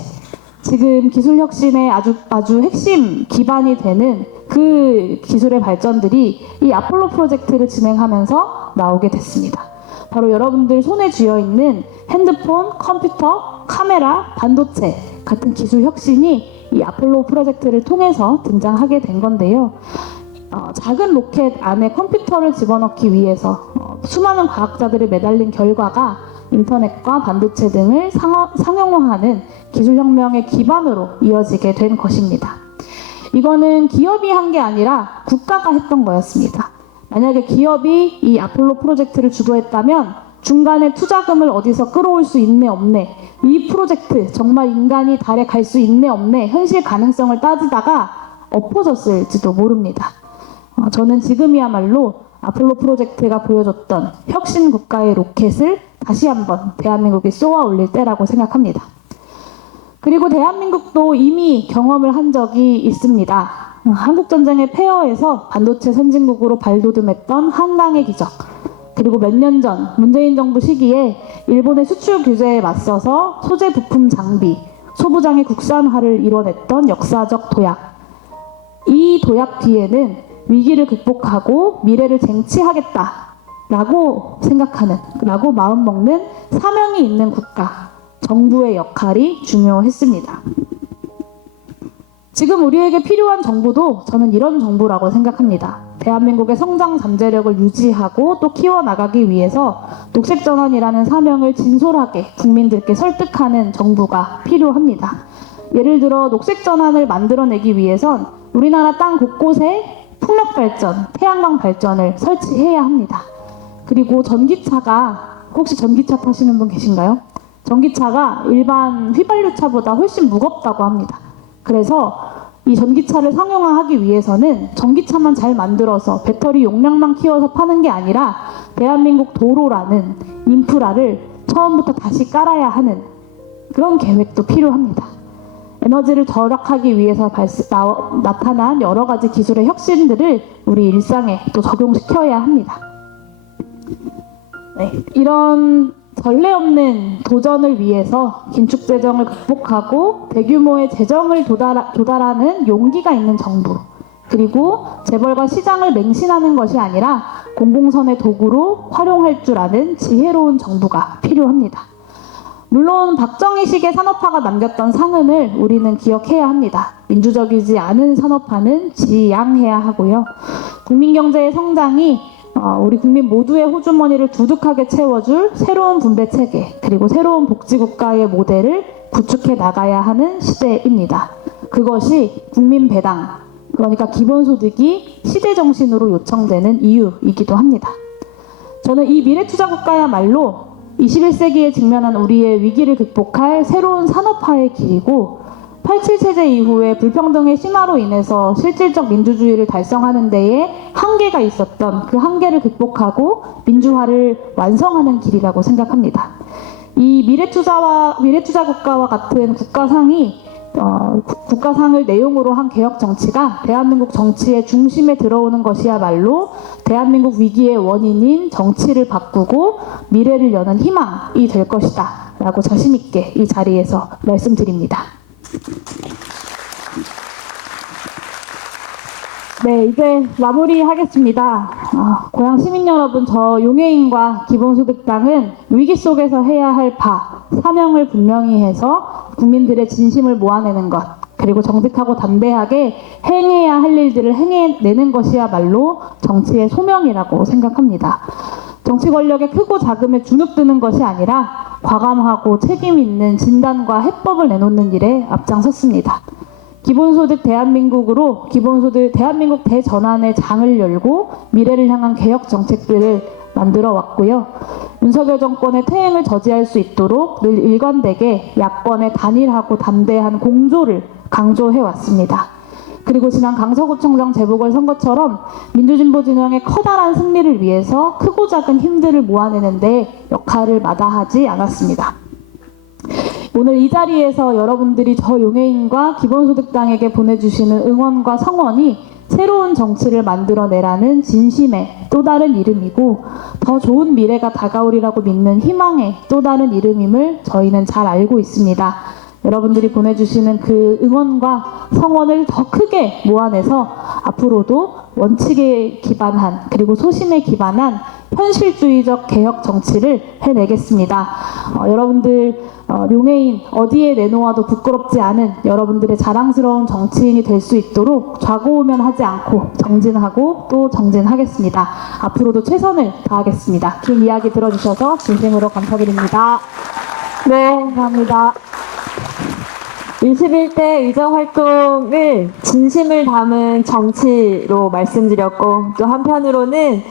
지금 기술 혁신의 아주 핵심 기반이 되는 그 기술의 발전들이 이 아폴로 프로젝트를 진행하면서 나오게 됐습니다. 바로 여러분들 손에 쥐어 있는 핸드폰, 컴퓨터, 카메라, 반도체 같은 기술 혁신이 이 아폴로 프로젝트를 통해서 등장하게 된 건데요. 작은 로켓 안에 컴퓨터를 집어넣기 위해서 수많은 과학자들이 매달린 결과가 인터넷과 반도체 등을 상용화하는 기술혁명의 기반으로 이어지게 된 것입니다. 이거는 기업이 한 게 아니라 국가가 했던 거였습니다. 만약에 기업이 이 아폴로 프로젝트를 주도했다면 중간에 투자금을 어디서 끌어올 수 있네 없네, 이 프로젝트 정말 인간이 달에 갈 수 있네 없네 현실 가능성을 따지다가 엎어졌을지도 모릅니다. 저는 지금이야말로 아폴로 프로젝트가 보여줬던 혁신 국가의 로켓을 다시 한번 대한민국이 쏘아 올릴 때라고 생각합니다. 그리고 대한민국도 이미 경험을 한 적이 있습니다. 한국전쟁의 폐허에서 반도체 선진국으로 발돋움했던 한강의 기적, 그리고 몇 년 전 문재인 정부 시기에 일본의 수출 규제에 맞서서 소재 부품 장비, 소부장의 국산화를 이뤄냈던 역사적 도약. 이 도약 뒤에는 위기를 극복하고 미래를 쟁취하겠다라고 생각하는, 라고 마음먹는 사명이 있는 국가, 정부의 역할이 중요했습니다. 지금 우리에게 필요한 정부도 저는 이런 정부라고 생각합니다. 대한민국의 성장 잠재력을 유지하고 또 키워나가기 위해서 녹색전환이라는 사명을 진솔하게 국민들께 설득하는 정부가 필요합니다. 예를 들어 녹색전환을 만들어내기 위해선 우리나라 땅 곳곳에 풍력발전, 태양광 발전을 설치해야 합니다. 그리고 전기차가, 혹시 전기차 타시는 분 계신가요? 전기차가 일반 휘발유차보다 훨씬 무겁다고 합니다. 그래서 이 전기차를 상용화하기 위해서는 전기차만 잘 만들어서 배터리 용량만 키워서 파는 게 아니라 대한민국 도로라는 인프라를 처음부터 다시 깔아야 하는 그런 계획도 필요합니다. 에너지를 절약하기 위해서 나타난 여러 가지 기술의 혁신들을 우리 일상에 또 적용시켜야 합니다. 네, 이런 전례 없는 도전을 위해서 긴축 재정을 극복하고 대규모의 재정을 조달하는 용기가 있는 정부, 그리고 재벌과 시장을 맹신하는 것이 아니라 공공선의 도구로 활용할 줄 아는 지혜로운 정부가 필요합니다. 물론 박정희식의 산업화가 남겼던 상흔을 우리는 기억해야 합니다. 민주적이지 않은 산업화는 지양해야 하고요. 국민경제의 성장이 우리 국민 모두의 호주머니를 두둑하게 채워줄 새로운 분배 체계, 그리고 새로운 복지국가의 모델을 구축해 나가야 하는 시대입니다. 그것이 국민 배당, 그러니까 기본소득이 시대 정신으로 요청되는 이유이기도 합니다. 저는 이 미래투자국가야말로 21세기에 직면한 우리의 위기를 극복할 새로운 산업화의 길이고, 87 체제 이후에 불평등의 심화로 인해서 실질적 민주주의를 달성하는 데에 한계가 있었던 그 한계를 극복하고 민주화를 완성하는 길이라고 생각합니다. 이 미래투자 국가와 같은 국가상이 국가상을 내용으로 한 개혁 정치가 대한민국 정치의 중심에 들어오는 것이야말로 대한민국 위기의 원인인 정치를 바꾸고 미래를 여는 희망이 될 것이다 라고 자신 있게 이 자리에서 말씀드립니다. 네, 이제 마무리하겠습니다. 고향 시민 여러분, 저 용해인과 기본소득당은 위기 속에서 해야 할 바, 사명을 분명히 해서 국민들의 진심을 모아내는 것, 그리고 정직하고 담대하게 행해야 할 일들을 행해내는 것이야말로 정치의 소명이라고 생각합니다. 정치 권력의 크고 작음에 주눅드는 것이 아니라 과감하고 책임 있는 진단과 해법을 내놓는 일에 앞장섰습니다. 기본소득 대한민국으로 기본소득 대한민국 대전환의 장을 열고 미래를 향한 개혁 정책들을 만들어 왔고요. 윤석열 정권의 퇴행을 저지할 수 있도록 늘 일관되게 야권의 단일하고 담대한 공조를 강조해 왔습니다. 그리고 지난 강서구청장 재보궐선거처럼 민주진보 진영의 커다란 승리를 위해서 크고 작은 힘들을 모아내는 데 역할을 마다하지 않았습니다. 오늘 이 자리에서 여러분들이 저 용해인과 기본소득당에게 보내주시는 응원과 성원이 새로운 정치를 만들어내라는 진심의 또 다른 이름이고 더 좋은 미래가 다가오리라고 믿는 희망의 또 다른 이름임을 저희는 잘 알고 있습니다. 여러분들이 보내주시는 그 응원과 성원을 더 크게 모아내서 앞으로도 원칙에 기반한 그리고 소신에 기반한 현실주의적 개혁 정치를 해내겠습니다. 여러분들 용해인 어디에 내놓아도 부끄럽지 않은 여러분들의 자랑스러운 정치인이 될 수 있도록 좌고우면 하지 않고 정진하고 또 정진하겠습니다. 앞으로도 최선을 다하겠습니다. 긴 이야기 들어주셔서 진심으로 감사드립니다. 네, 감사합니다. 21대 의정활동을 진심을 담은 정치로 말씀드렸고 또 한편으로는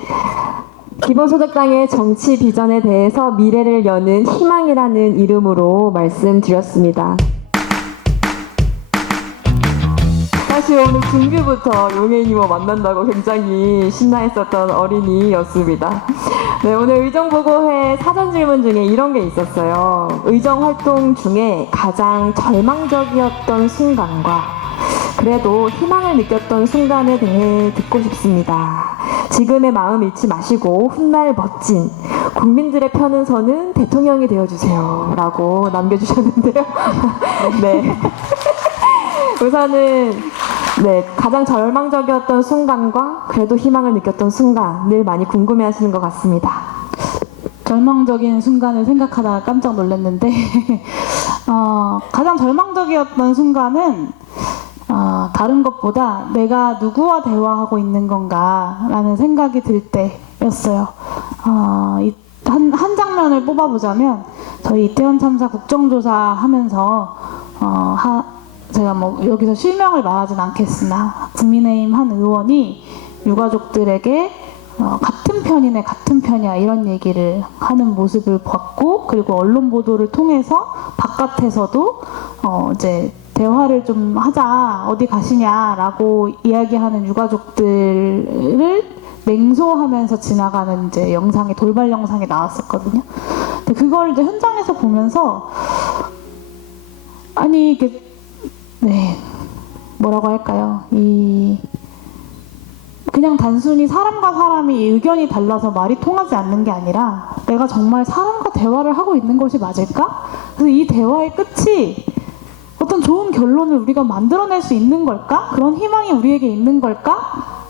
기본소득당의 정치 비전에 대해서 미래를 여는 희망이라는 이름으로 말씀드렸습니다. 사실 오늘 준비부터 용해인이와 만난다고 굉장히 신나했었던 어린이였습니다. 네, 오늘 의정보고회 사전질문 중에 이런 게 있었어요. 의정활동 중에 가장 절망적이었던 순간과 그래도 희망을 느꼈던 순간에 대해 듣고 싶습니다. 지금의 마음 잃지 마시고 훗날 멋진 국민들의 편은 서는 대통령이 되어주세요 라고 남겨주셨는데요. 네. 우선은 가장 절망적이었던 순간과 그래도 희망을 느꼈던 순간을 많이 궁금해하시는 것 같습니다. 절망적인 순간을 생각하다가 깜짝 놀랐는데 가장 절망적이었던 순간은 다른 것보다 내가 누구와 대화하고 있는 건가 라는 생각이 들 때였어요. 한 장면을 뽑아보자면 저희 이태원 참사 국정조사 하면서 제가 뭐 여기서 실명을 말하진 않겠으나 국민의힘 한 의원이 유가족들에게 같은 편이네 같은 편이야 이런 얘기를 하는 모습을 봤고 그리고 언론 보도를 통해서 바깥에서도 이제 대화를 좀 하자 어디 가시냐라고 이야기하는 유가족들을 냉소하면서 지나가는 이제 영상이 돌발 영상이 나왔었거든요. 근데 그걸 이제 현장에서 보면서 아니 이게 뭐라고 할까요? 그냥 단순히 사람과 사람이 의견이 달라서 말이 통하지 않는 게 아니라 내가 정말 사람과 대화를 하고 있는 것이 맞을까? 그래서 이 대화의 끝이 어떤 좋은 결론을 우리가 만들어낼 수 있는 걸까? 그런 희망이 우리에게 있는 걸까?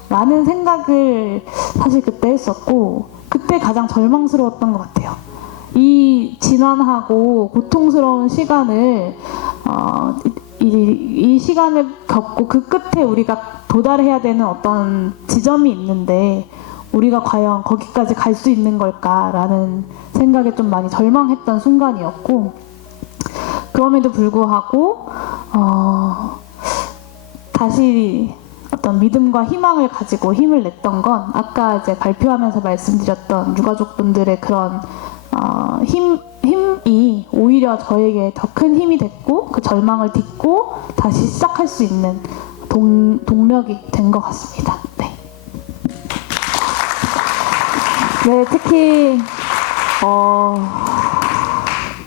라는 생각을 사실 그때 했었고 그때 가장 절망스러웠던 것 같아요. 이 지난하고 고통스러운 시간을 이 시간을 겪고 그 끝에 우리가 도달해야 되는 어떤 지점이 있는데 우리가 과연 거기까지 갈 수 있는 걸까라는 생각에 좀 많이 절망했던 순간이었고 그럼에도 불구하고 다시 어떤 믿음과 희망을 가지고 힘을 냈던 건 아까 이제 발표하면서 말씀드렸던 유가족분들의 그런 힘이 오히려 저에게 더 큰 힘이 됐고 그 절망을 딛고 다시 시작할 수 있는 동력이 된 것 같습니다. 네, 특히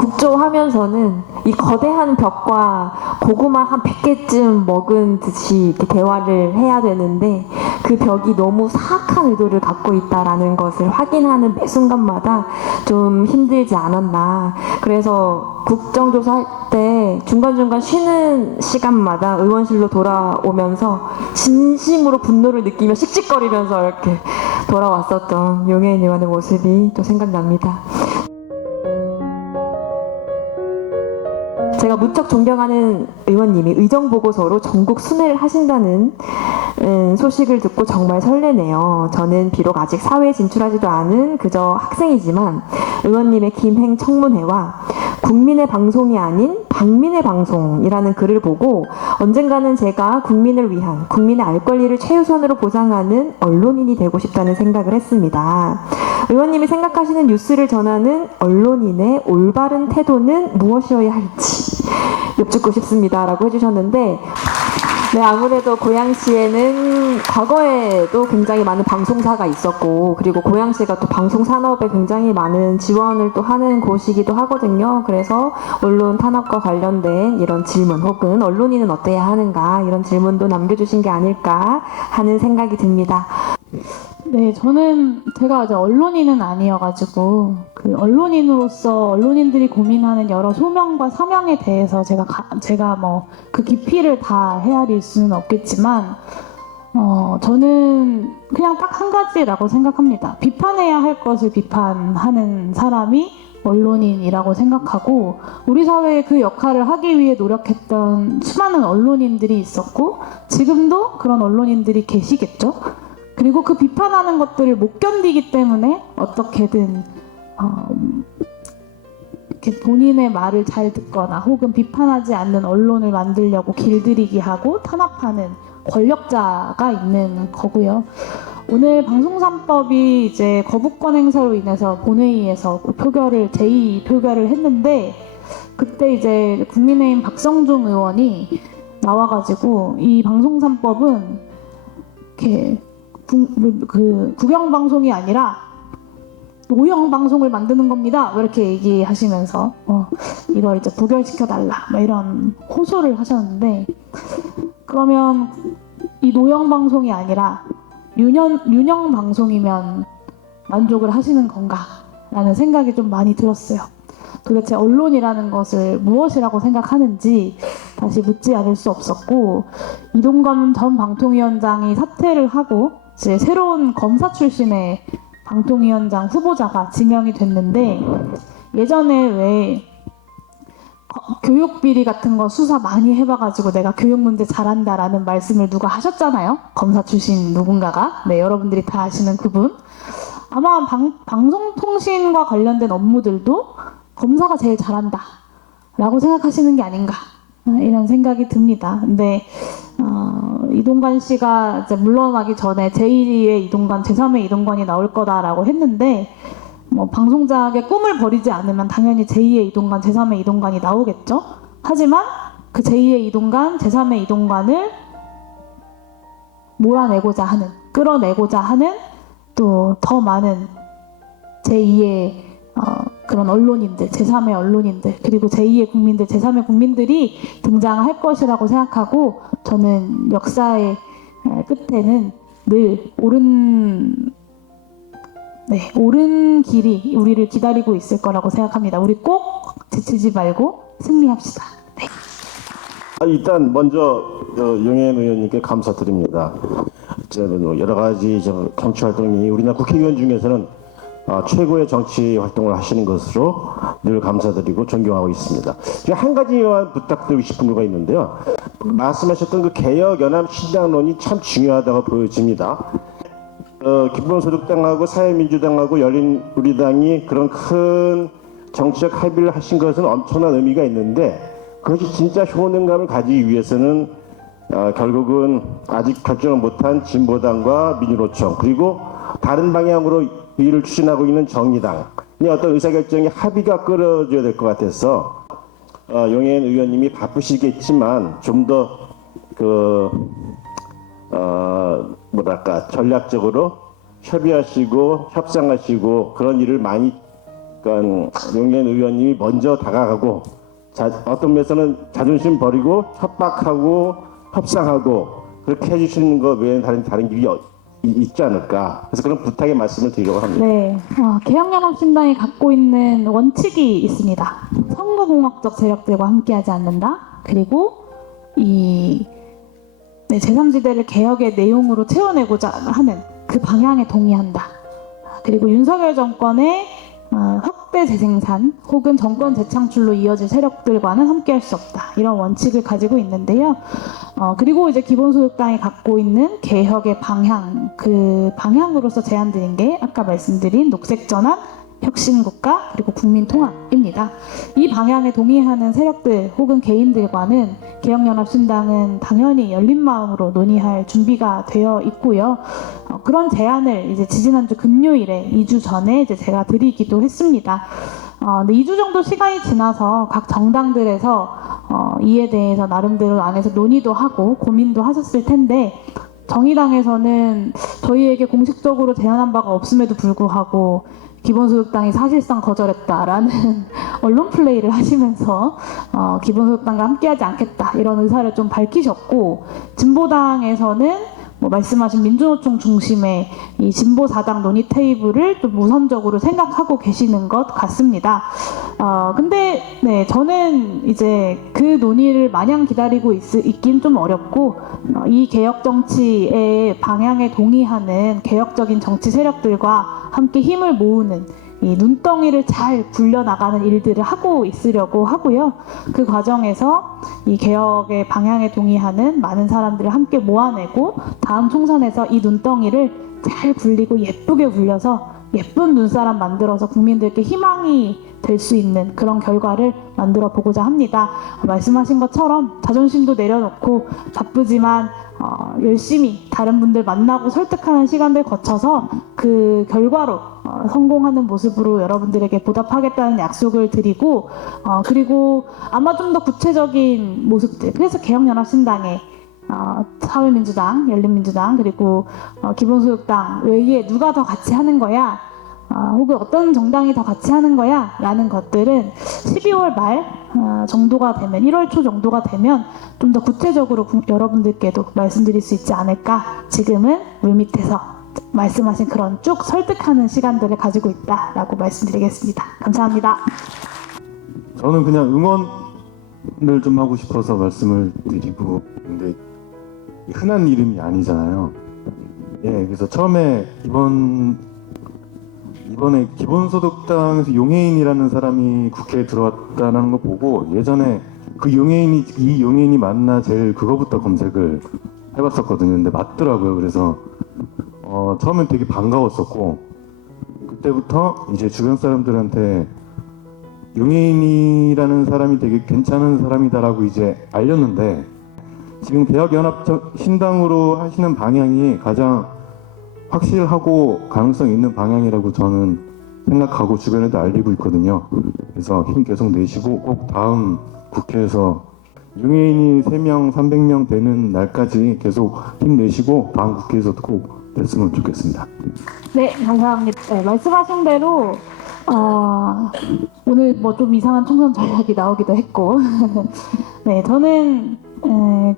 국조하면서는 이 거대한 벽과 고구마 한 100개쯤 먹은 듯이 이렇게 대화를 해야 되는데 그 벽이 너무 사악한 의도를 갖고 있다라는 것을 확인하는 매 순간마다 좀 힘들지 않았나. 그래서 국정조사할 때 중간중간 쉬는 시간마다 의원실로 돌아오면서 진심으로 분노를 느끼며 씩씩거리면서 이렇게 돌아왔었던 용혜인 의원의 모습이 또 생각납니다. 제가 무척 존경하는 의원님이 의정보고서로 전국 순회를 하신다는 소식을 듣고 정말 설레네요. 저는 비록 아직 사회에 진출하지도 않은 그저 학생이지만 의원님의 김행 청문회와 국민의 방송이 아닌 박민의 방송이라는 글을 보고 언젠가는 제가 국민을 위한 국민의 알 권리를 최우선으로 보장하는 언론인이 되고 싶다는 생각을 했습니다. 의원님이 생각하시는 뉴스를 전하는 언론인의 올바른 태도는 무엇이어야 할지 여쭙고 싶습니다 라고 해주셨는데, 네, 아무래도 고양시에는 과거에도 굉장히 많은 방송사가 있었고, 그리고 고양시가 또 방송 산업에 굉장히 많은 지원을 또 하는 곳이기도 하거든요. 그래서 언론 탄압과 관련된 이런 질문 혹은 언론인은 어때야 하는가 이런 질문도 남겨주신 게 아닐까 하는 생각이 듭니다. 네, 제가 이제 언론인은 아니어가지고 그 언론인으로서 언론인들이 고민하는 여러 소명과 사명에 대해서 제가 뭐 그 깊이를 다 헤아릴 수는 없겠지만 저는 그냥 딱 한 가지라고 생각합니다. 비판해야 할 것을 비판하는 사람이 언론인이라고 생각하고, 우리 사회에 그 역할을 하기 위해 노력했던 수많은 언론인들이 있었고 지금도 그런 언론인들이 계시겠죠. 그리고 그 비판하는 것들을 못 견디기 때문에 어떻게든 이렇게 본인의 말을 잘 듣거나 혹은 비판하지 않는 언론을 만들려고 길들이기 하고 탄압하는 권력자가 있는 거고요. 오늘 방송3법이 이제 거부권 행사로 인해서 본회의에서 제2 표결을 했는데, 그때 이제 국민의힘 박성중 의원이 나와가지고 이 방송3법은 이렇게 국영방송이 아니라 노영방송을 만드는 겁니다. 이렇게 얘기하시면서 이걸 이제 부결시켜달라 이런 호소를 하셨는데, 그러면 이 노영방송이 아니라 윤영방송이면 만족을 하시는 건가? 라는 생각이 좀 많이 들었어요. 도대체 언론이라는 것을 무엇이라고 생각하는지 다시 묻지 않을 수 없었고, 이동관 전 방통위원장이 사퇴를 하고 이제 새로운 검사 출신의 방통위원장 후보자가 지명이 됐는데, 예전에 왜 교육 비리 같은 거 수사 많이 해봐가지고 내가 교육 문제 잘한다라는 말씀을 누가 하셨잖아요. 검사 출신 누군가가. 네, 여러분들이 다 아시는 그분. 아마 방송통신과 관련된 업무들도 검사가 제일 잘한다 라고 생각하시는 게 아닌가 이런 생각이 듭니다. 근데 이동관 씨가 이제 물러나기 전에 제2의 이동관, 제3의 이동관이 나올 거다라고 했는데, 뭐 방송작의 꿈을 버리지 않으면 당연히 제2의 이동관, 제3의 이동관이 나오겠죠. 하지만 그 제2의 이동관, 제3의 이동관을 끌어내고자 하는 또 더 많은 제2의 그런 언론인들, 제3의 언론인들, 그리고 제2의 국민들, 제3의 국민들이 등장할 것이라고 생각하고, 저는 역사의 끝에는 늘 옳은 길이 우리를 기다리고 있을 거라고 생각합니다. 우리 꼭 지치지 말고 승리합시다. 네. 일단 먼저 용혜인 의원님께 감사드립니다. 여러 가지 정치 활동이 우리나라 국회의원 중에서는 최고의 정치 활동을 하시는 것으로 늘 감사드리고 존경하고 있습니다. 한 가지만 부탁드리고 싶은 거가 있는데요. 말씀하셨던 그 개혁 연합 신당론이 참 중요하다고 보여집니다. 기본소득당하고 사회민주당하고 열린우리당이 그런 큰 정치적 합의를 하신 것은 엄청난 의미가 있는데, 그것이 진짜 효능감을 가지기 위해서는 결국은 아직 결정을 못한 진보당과 민주노총, 그리고 다른 방향으로 일을 추진하고 있는 정의당이 어떤 의사결정에 합의가 끌어져야 될 것 같아서 용혜인 의원님이 바쁘시겠지만 좀 더 전략적으로 협의하시고 협상하시고 그런 일을 많이 그러니까 용해인 의원님이 먼저 다가가고 어떤 면에서는 자존심 버리고 협박하고 협상하고 그렇게 해주시는 것 외에는 다른 길이 있지 않을까. 그래서 그런 부탁의 말씀을 드리려고 합니다. 네, 개혁연합신당이 갖고 있는 원칙이 있습니다. 선거공학적 세력들과 함께하지 않는다. 그리고 이 제3지대를 개혁의 내용으로 채워내고자 하는 그 방향에 동의한다. 그리고 윤석열 정권의 확대 재생산 혹은 정권 재창출로 이어질 세력들과는 함께할 수 없다. 이런 원칙을 가지고 있는데요. 그리고 이제 기본소득당이 갖고 있는 개혁의 방향, 그 방향으로서 제안드린 게 아까 말씀드린 녹색전환, 혁신국가, 그리고 국민통합입니다. 이 방향에 동의하는 세력들 혹은 개인들과는 개혁연합신당은 당연히 열린 마음으로 논의할 준비가 되어 있고요. 그런 제안을 이제 지지난주 금요일에 2주 전에 이제 제가 드리기도 했습니다. 근데 2주 정도 시간이 지나서 각 정당들에서 이에 대해서 나름대로 안에서 논의도 하고 고민도 하셨을 텐데 정의당에서는 저희에게 공식적으로 제안한 바가 없음에도 불구하고 기본소득당이 사실상 거절했다라는 언론 플레이를 하시면서 기본소득당과 함께하지 않겠다 이런 의사를 좀 밝히셨고, 진보당에서는 말씀하신 민주노총 중심의 이 진보 4당 논의 테이블을 좀 우선적으로 생각하고 계시는 것 같습니다. 근데 네, 저는 이제 그 논의를 마냥 기다리고 있긴 좀 어렵고, 이 개혁 정치의 방향에 동의하는 개혁적인 정치 세력들과 함께 힘을 모으는 이 눈덩이를 잘 굴려나가는 일들을 하고 있으려고 하고요. 그 과정에서 이 개혁의 방향에 동의하는 많은 사람들을 함께 모아내고 다음 총선에서 이 눈덩이를 잘 굴리고 예쁘게 굴려서 예쁜 눈사람 만들어서 국민들께 희망이 될 수 있는 그런 결과를 만들어 보고자 합니다. 말씀하신 것처럼 자존심도 내려놓고 바쁘지만 열심히 다른 분들 만나고 설득하는 시간들 거쳐서 그 결과로 성공하는 모습으로 여러분들에게 보답하겠다는 약속을 드리고, 그리고 아마 좀 더 구체적인 모습들, 그래서 개혁연합신당의 사회민주당, 열린민주당, 그리고 기본소득당 외에 누가 더 같이 하는 거야, 혹은 어떤 정당이 더 같이 하는 거야 라는 것들은 12월 말 정도가 되면, 1월 초 정도가 되면 좀 더 구체적으로 여러분들께도 말씀드릴 수 있지 않을까. 지금은 물밑에서 말씀하신 그런 쭉 설득하는 시간들을 가지고 있다라고 말씀드리겠습니다. 감사합니다. 저는 그냥 응원을 좀 하고 싶어서 말씀을 드리고, 근데 흔한 이름이 아니잖아요. 예, 그래서 처음에 이번에 기본소득당에서 용해인이라는 사람이 국회에 들어왔다는 거 보고, 예전에 이 용해인이 맞나 제일 그거부터 검색을 해봤었거든요. 근데 맞더라고요. 그래서 처음엔 되게 반가웠었고, 그때부터 이제 주변 사람들한테 용해인이라는 사람이 되게 괜찮은 사람이다라고 이제 알렸는데, 지금 개혁연합신당으로 하시는 방향이 가장 확실하고 가능성 있는 방향이라고 저는 생각하고 주변에도 알리고 있거든요. 그래서 힘 계속 내시고 꼭 다음 국회에서 용해인이 3명, 300명 되는 날까지 계속 힘내시고 다음 국회에서도 꼭 됐으면 좋겠습니다. 네, 감사합니다. 네, 말씀하신 대로 오늘 좀 이상한 총선 전략이 나오기도 했고 네, 저는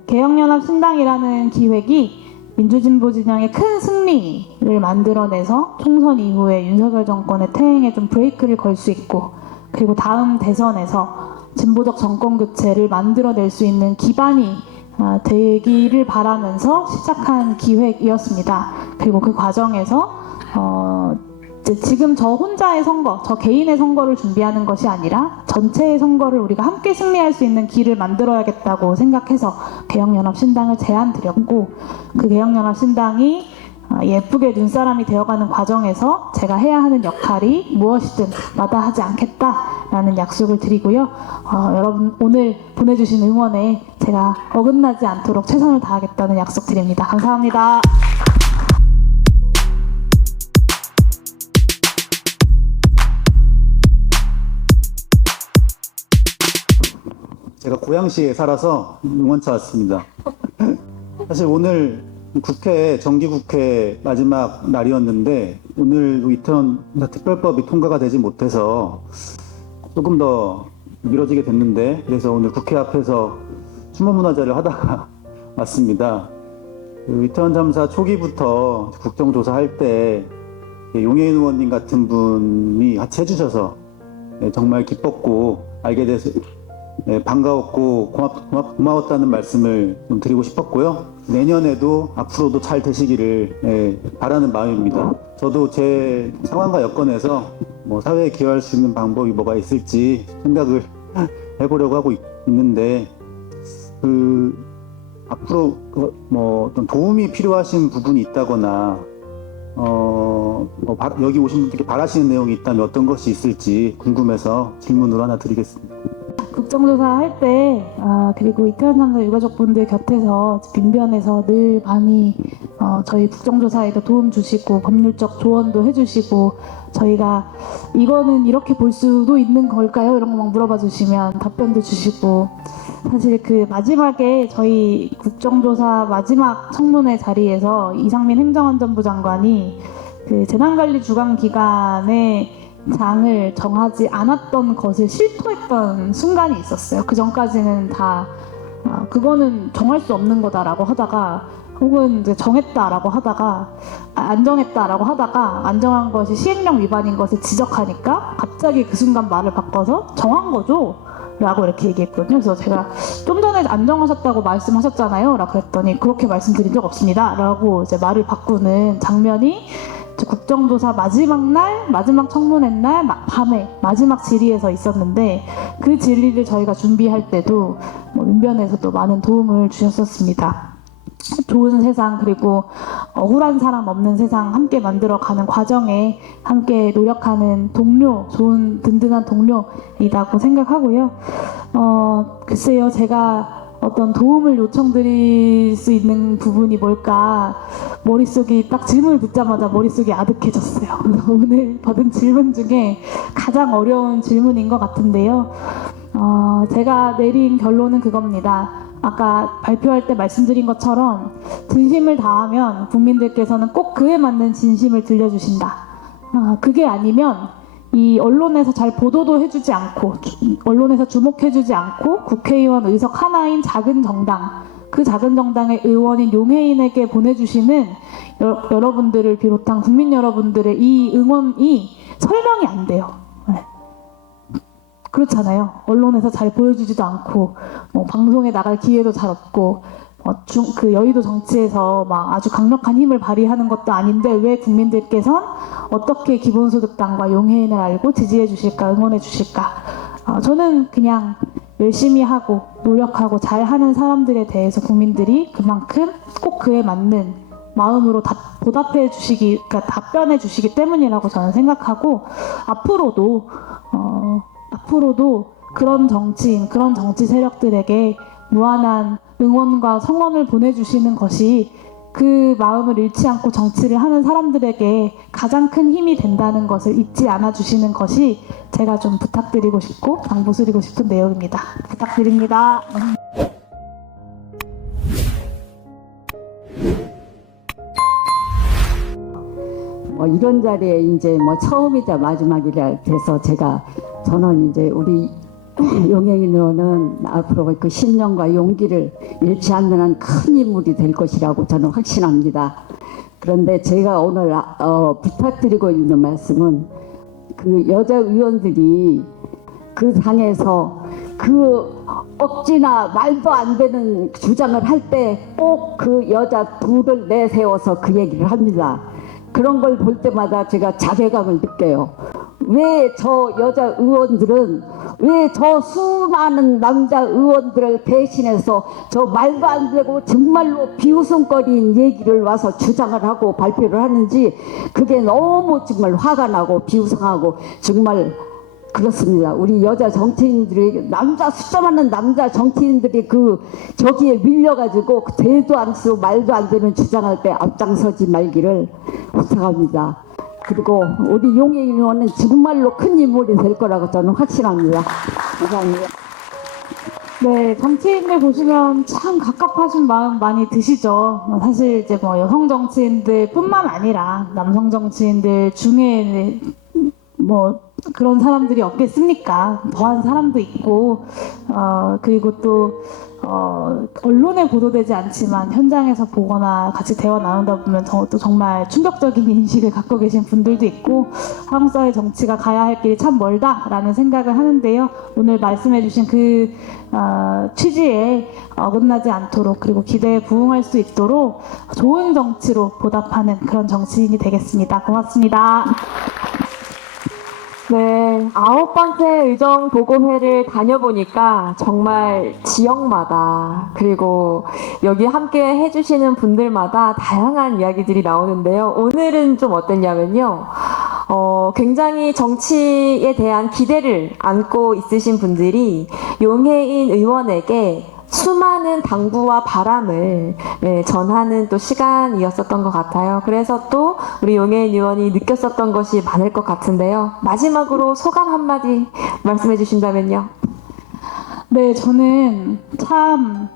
개혁연합신당이라는 기획이 민주진보 진영의 큰 승리를 만들어내서 총선 이후에 윤석열 정권의 퇴행에 좀 브레이크를 걸 수 있고, 그리고 다음 대선에서 진보적 정권 교체를 만들어낼 수 있는 기반이 되기를 바라면서 시작한 기획이었습니다. 그리고 그 과정에서 지금 저 혼자의 선거, 저 개인의 선거를 준비하는 것이 아니라 전체의 선거를 우리가 함께 승리할 수 있는 길을 만들어야겠다고 생각해서 개혁연합신당을 제안드렸고, 그 개혁연합신당이 예쁘게 눈사람이 되어가는 과정에서 제가 해야 하는 역할이 무엇이든 마다하지 않겠다라는 약속을 드리고요. 여러분 오늘 보내주신 응원에 제가 어긋나지 않도록 최선을 다하겠다는 약속 드립니다. 감사합니다. 제가 고양시에 살아서 응원차 왔습니다. 사실 오늘 정기국회 마지막 날이었는데 오늘 이태원 특별법이 통과가 되지 못해서 조금 더 미뤄지게 됐는데, 그래서 오늘 국회 앞에서 추모문화제를 하다가 왔습니다. 이태원 참사 초기부터 국정조사할 때 용해인 의원님 같은 분이 같이 해주셔서 정말 기뻤고, 알게 돼서 반가웠고 고마웠다는 말씀을 좀 드리고 싶었고요. 내년에도 앞으로도 잘 되시기를 바라는 마음입니다. 저도 제 상황과 여건에서 사회에 기여할 수 있는 방법이 뭐가 있을지 생각을 해보려고 하고 있는데, 앞으로 어떤 도움이 필요하신 부분이 있다거나 여기 오신 분들께 바라시는 내용이 있다면 어떤 것이 있을지 궁금해서 질문으로 하나 드리겠습니다. 국정조사 할 때, 그리고 이태원 참사 유가족분들 곁에서 민변에서 늘 많이 저희 국정조사에도 도움 주시고 법률적 조언도 해주시고, 저희가 이거는 이렇게 볼 수도 있는 걸까요? 이런 거 막 물어봐 주시면 답변도 주시고, 사실 그 마지막에 저희 국정조사 마지막 청문회 자리에서 이상민 행정안전부 장관이 그 재난관리 주관기관의 장을 정하지 않았던 것을 실토했던 순간이 있었어요. 그 전까지는 다 그거는 정할 수 없는 거다라고 하다가, 혹은 이제 정했다라고 하다가 안 정했다라고 하다가 안 정한 것이 시행령 위반인 것을 지적하니까 갑자기 그 순간 말을 바꿔서 정한 거죠? 라고 이렇게 얘기했거든요. 그래서 제가 좀 전에 안 정하셨다고 말씀하셨잖아요. 라고 했더니 그렇게 말씀드린 적 없습니다. 라고 이제 말을 바꾸는 장면이 국정조사 마지막 날, 마지막 청문회 날 밤에 마지막 질의에서 있었는데, 그 질의를 저희가 준비할 때도 민변에서도 많은 도움을 주셨었습니다. 좋은 세상, 그리고 억울한 사람 없는 세상 함께 만들어가는 과정에 함께 노력하는 동료, 좋은 든든한 동료이다고 생각하고요. 글쎄요, 제가 어떤 도움을 요청드릴 수 있는 부분이 뭘까, 머릿속이 딱 질문을 듣자마자 머릿속이 아득해졌어요. 그래서 오늘 받은 질문 중에 가장 어려운 질문인 것 같은데요. 제가 내린 결론은 그겁니다. 아까 발표할 때 말씀드린 것처럼 진심을 다하면 국민들께서는 꼭 그에 맞는 진심을 들려주신다. 그게 아니면 이 언론에서 잘 보도도 해주지 않고, 언론에서 주목해주지 않고 국회의원 의석 하나인 작은 정당, 그 작은 정당의 의원인 용해인에게 보내주시는 여러분들을 비롯한 국민 여러분들의 이 응원이 설명이 안 돼요. 네. 그렇잖아요. 언론에서 잘 보여주지도 않고, 방송에 나갈 기회도 잘 없고, 그 여의도 정치에서 막 아주 강력한 힘을 발휘하는 것도 아닌데, 왜 국민들께선 어떻게 기본소득당과 용해인을 알고 지지해 주실까, 응원해 주실까? 저는 그냥 열심히 하고 노력하고 잘하는 사람들에 대해서 국민들이 그만큼 꼭 그에 맞는 마음으로 보답해 주시기, 그러니까 답변해 주시기 때문이라고 저는 생각하고, 앞으로도 그런 정치인, 그런 정치 세력들에게 무한한 응원과 성원을 보내주시는 것이 그 마음을 잃지 않고 정치를 하는 사람들에게 가장 큰 힘이 된다는 것을 잊지 않아 주시는 것이 제가 좀 부탁드리고 싶고 당부드리고 싶은 내용입니다. 부탁드립니다. 이런 자리에 이제 처음이자 마지막이라 돼서 저는 이제 우리 용해인 의원은 앞으로 그 신념과 용기를 잃지 않는 한 큰 인물이 될 것이라고 저는 확신합니다. 그런데 제가 오늘 부탁드리고 있는 말씀은, 그 여자 의원들이 그 당에서 그 억지나 말도 안 되는 주장을 할 때 꼭 그 여자 둘을 내세워서 그 얘기를 합니다. 그런 걸 볼 때마다 제가 자괴감을 느껴요. 왜 저 여자 의원들은, 왜 저 수많은 남자 의원들을 대신해서 저 말도 안 되고 정말로 비웃음거리인 얘기를 와서 주장을 하고 발표를 하는지, 그게 너무 정말 화가 나고 비웃음하고 정말 그렇습니다. 우리 여자 정치인들이, 숫자 많은 남자 정치인들이 저기에 밀려가지고 대도 안 쓰고 말도 안 되는 주장할 때 앞장서지 말기를 부탁합니다. 그리고 우리 용해인 의원은 정말로 큰 인물이 될 거라고 저는 확신합니다. 감사합니다. 네, 정치인들 보시면 참 갑갑하신 마음 많이 드시죠. 사실 이제 뭐 여성 정치인들뿐만 아니라 남성 정치인들 중에 뭐 그런 사람들이 없겠습니까? 더한 사람도 있고, 그리고 또 언론에 보도되지 않지만 현장에서 보거나 같이 대화 나누다 보면 또 정말 충격적인 인식을 갖고 계신 분들도 있고, 한국 사회 정치가 가야 할 길이 참 멀다라는 생각을 하는데요. 오늘 말씀해주신 그 취지에 어긋나지 않도록, 그리고 기대에 부응할 수 있도록 좋은 정치로 보답하는 그런 정치인이 되겠습니다. 고맙습니다. 네, 9번째 의정 보고회를 다녀보니까 정말 지역마다 그리고 여기 함께 해주시는 분들마다 다양한 이야기들이 나오는데요. 오늘은 좀 어땠냐면요. 굉장히 정치에 대한 기대를 안고 있으신 분들이 용혜인 의원에게 수많은 당부와 바람을 전하는 또 시간이었었던 것 같아요. 그래서 또 우리 용혜인 의원이 느꼈었던 것이 많을 것 같은데요. 마지막으로 소감 한마디 말씀해 주신다면요. 네, 저는 참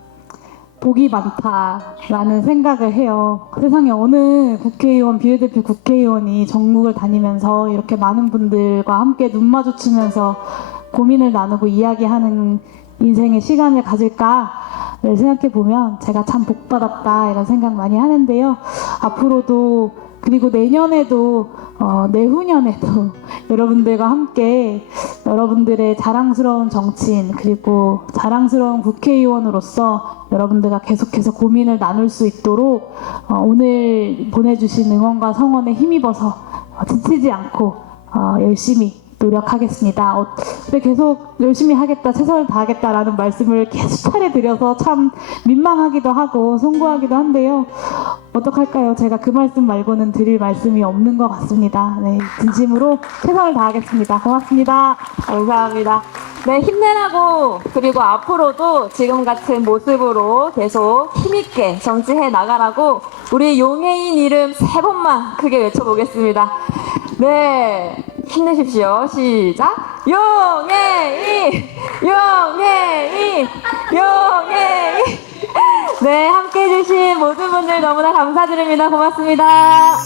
복이 많다라는 생각을 해요. 세상에 어느 국회의원, 비례대표 국회의원이 전국을 다니면서 이렇게 많은 분들과 함께 눈 마주치면서 고민을 나누고 이야기하는 인생의 시간을 가질까를 생각해 보면 제가 참 복받았다 이런 생각 많이 하는데요. 앞으로도, 그리고 내년에도 내후년에도 여러분들과 함께 여러분들의 자랑스러운 정치인 그리고 자랑스러운 국회의원으로서 여러분들과 계속해서 고민을 나눌 수 있도록 오늘 보내주신 응원과 성원에 힘입어서 지치지 않고 열심히 노력하겠습니다. 근데 계속 열심히 하겠다, 최선을 다하겠다라는 말씀을 계속 차례 드려서 참 민망하기도 하고 송구하기도 한데요. 어떡할까요? 제가 그 말씀 말고는 드릴 말씀이 없는 것 같습니다. 네, 진심으로 최선을 다하겠습니다. 고맙습니다. 감사합니다. 네, 힘내라고 그리고 앞으로도 지금 같은 모습으로 계속 힘있게 정치해 나가라고 우리 용혜인 이름 3번만 크게 외쳐보겠습니다. 네, 힘내십시오. 시작! 용혜인! 용혜인! 용혜인! 네, 함께 해주신 모든 분들 너무나 감사드립니다. 고맙습니다.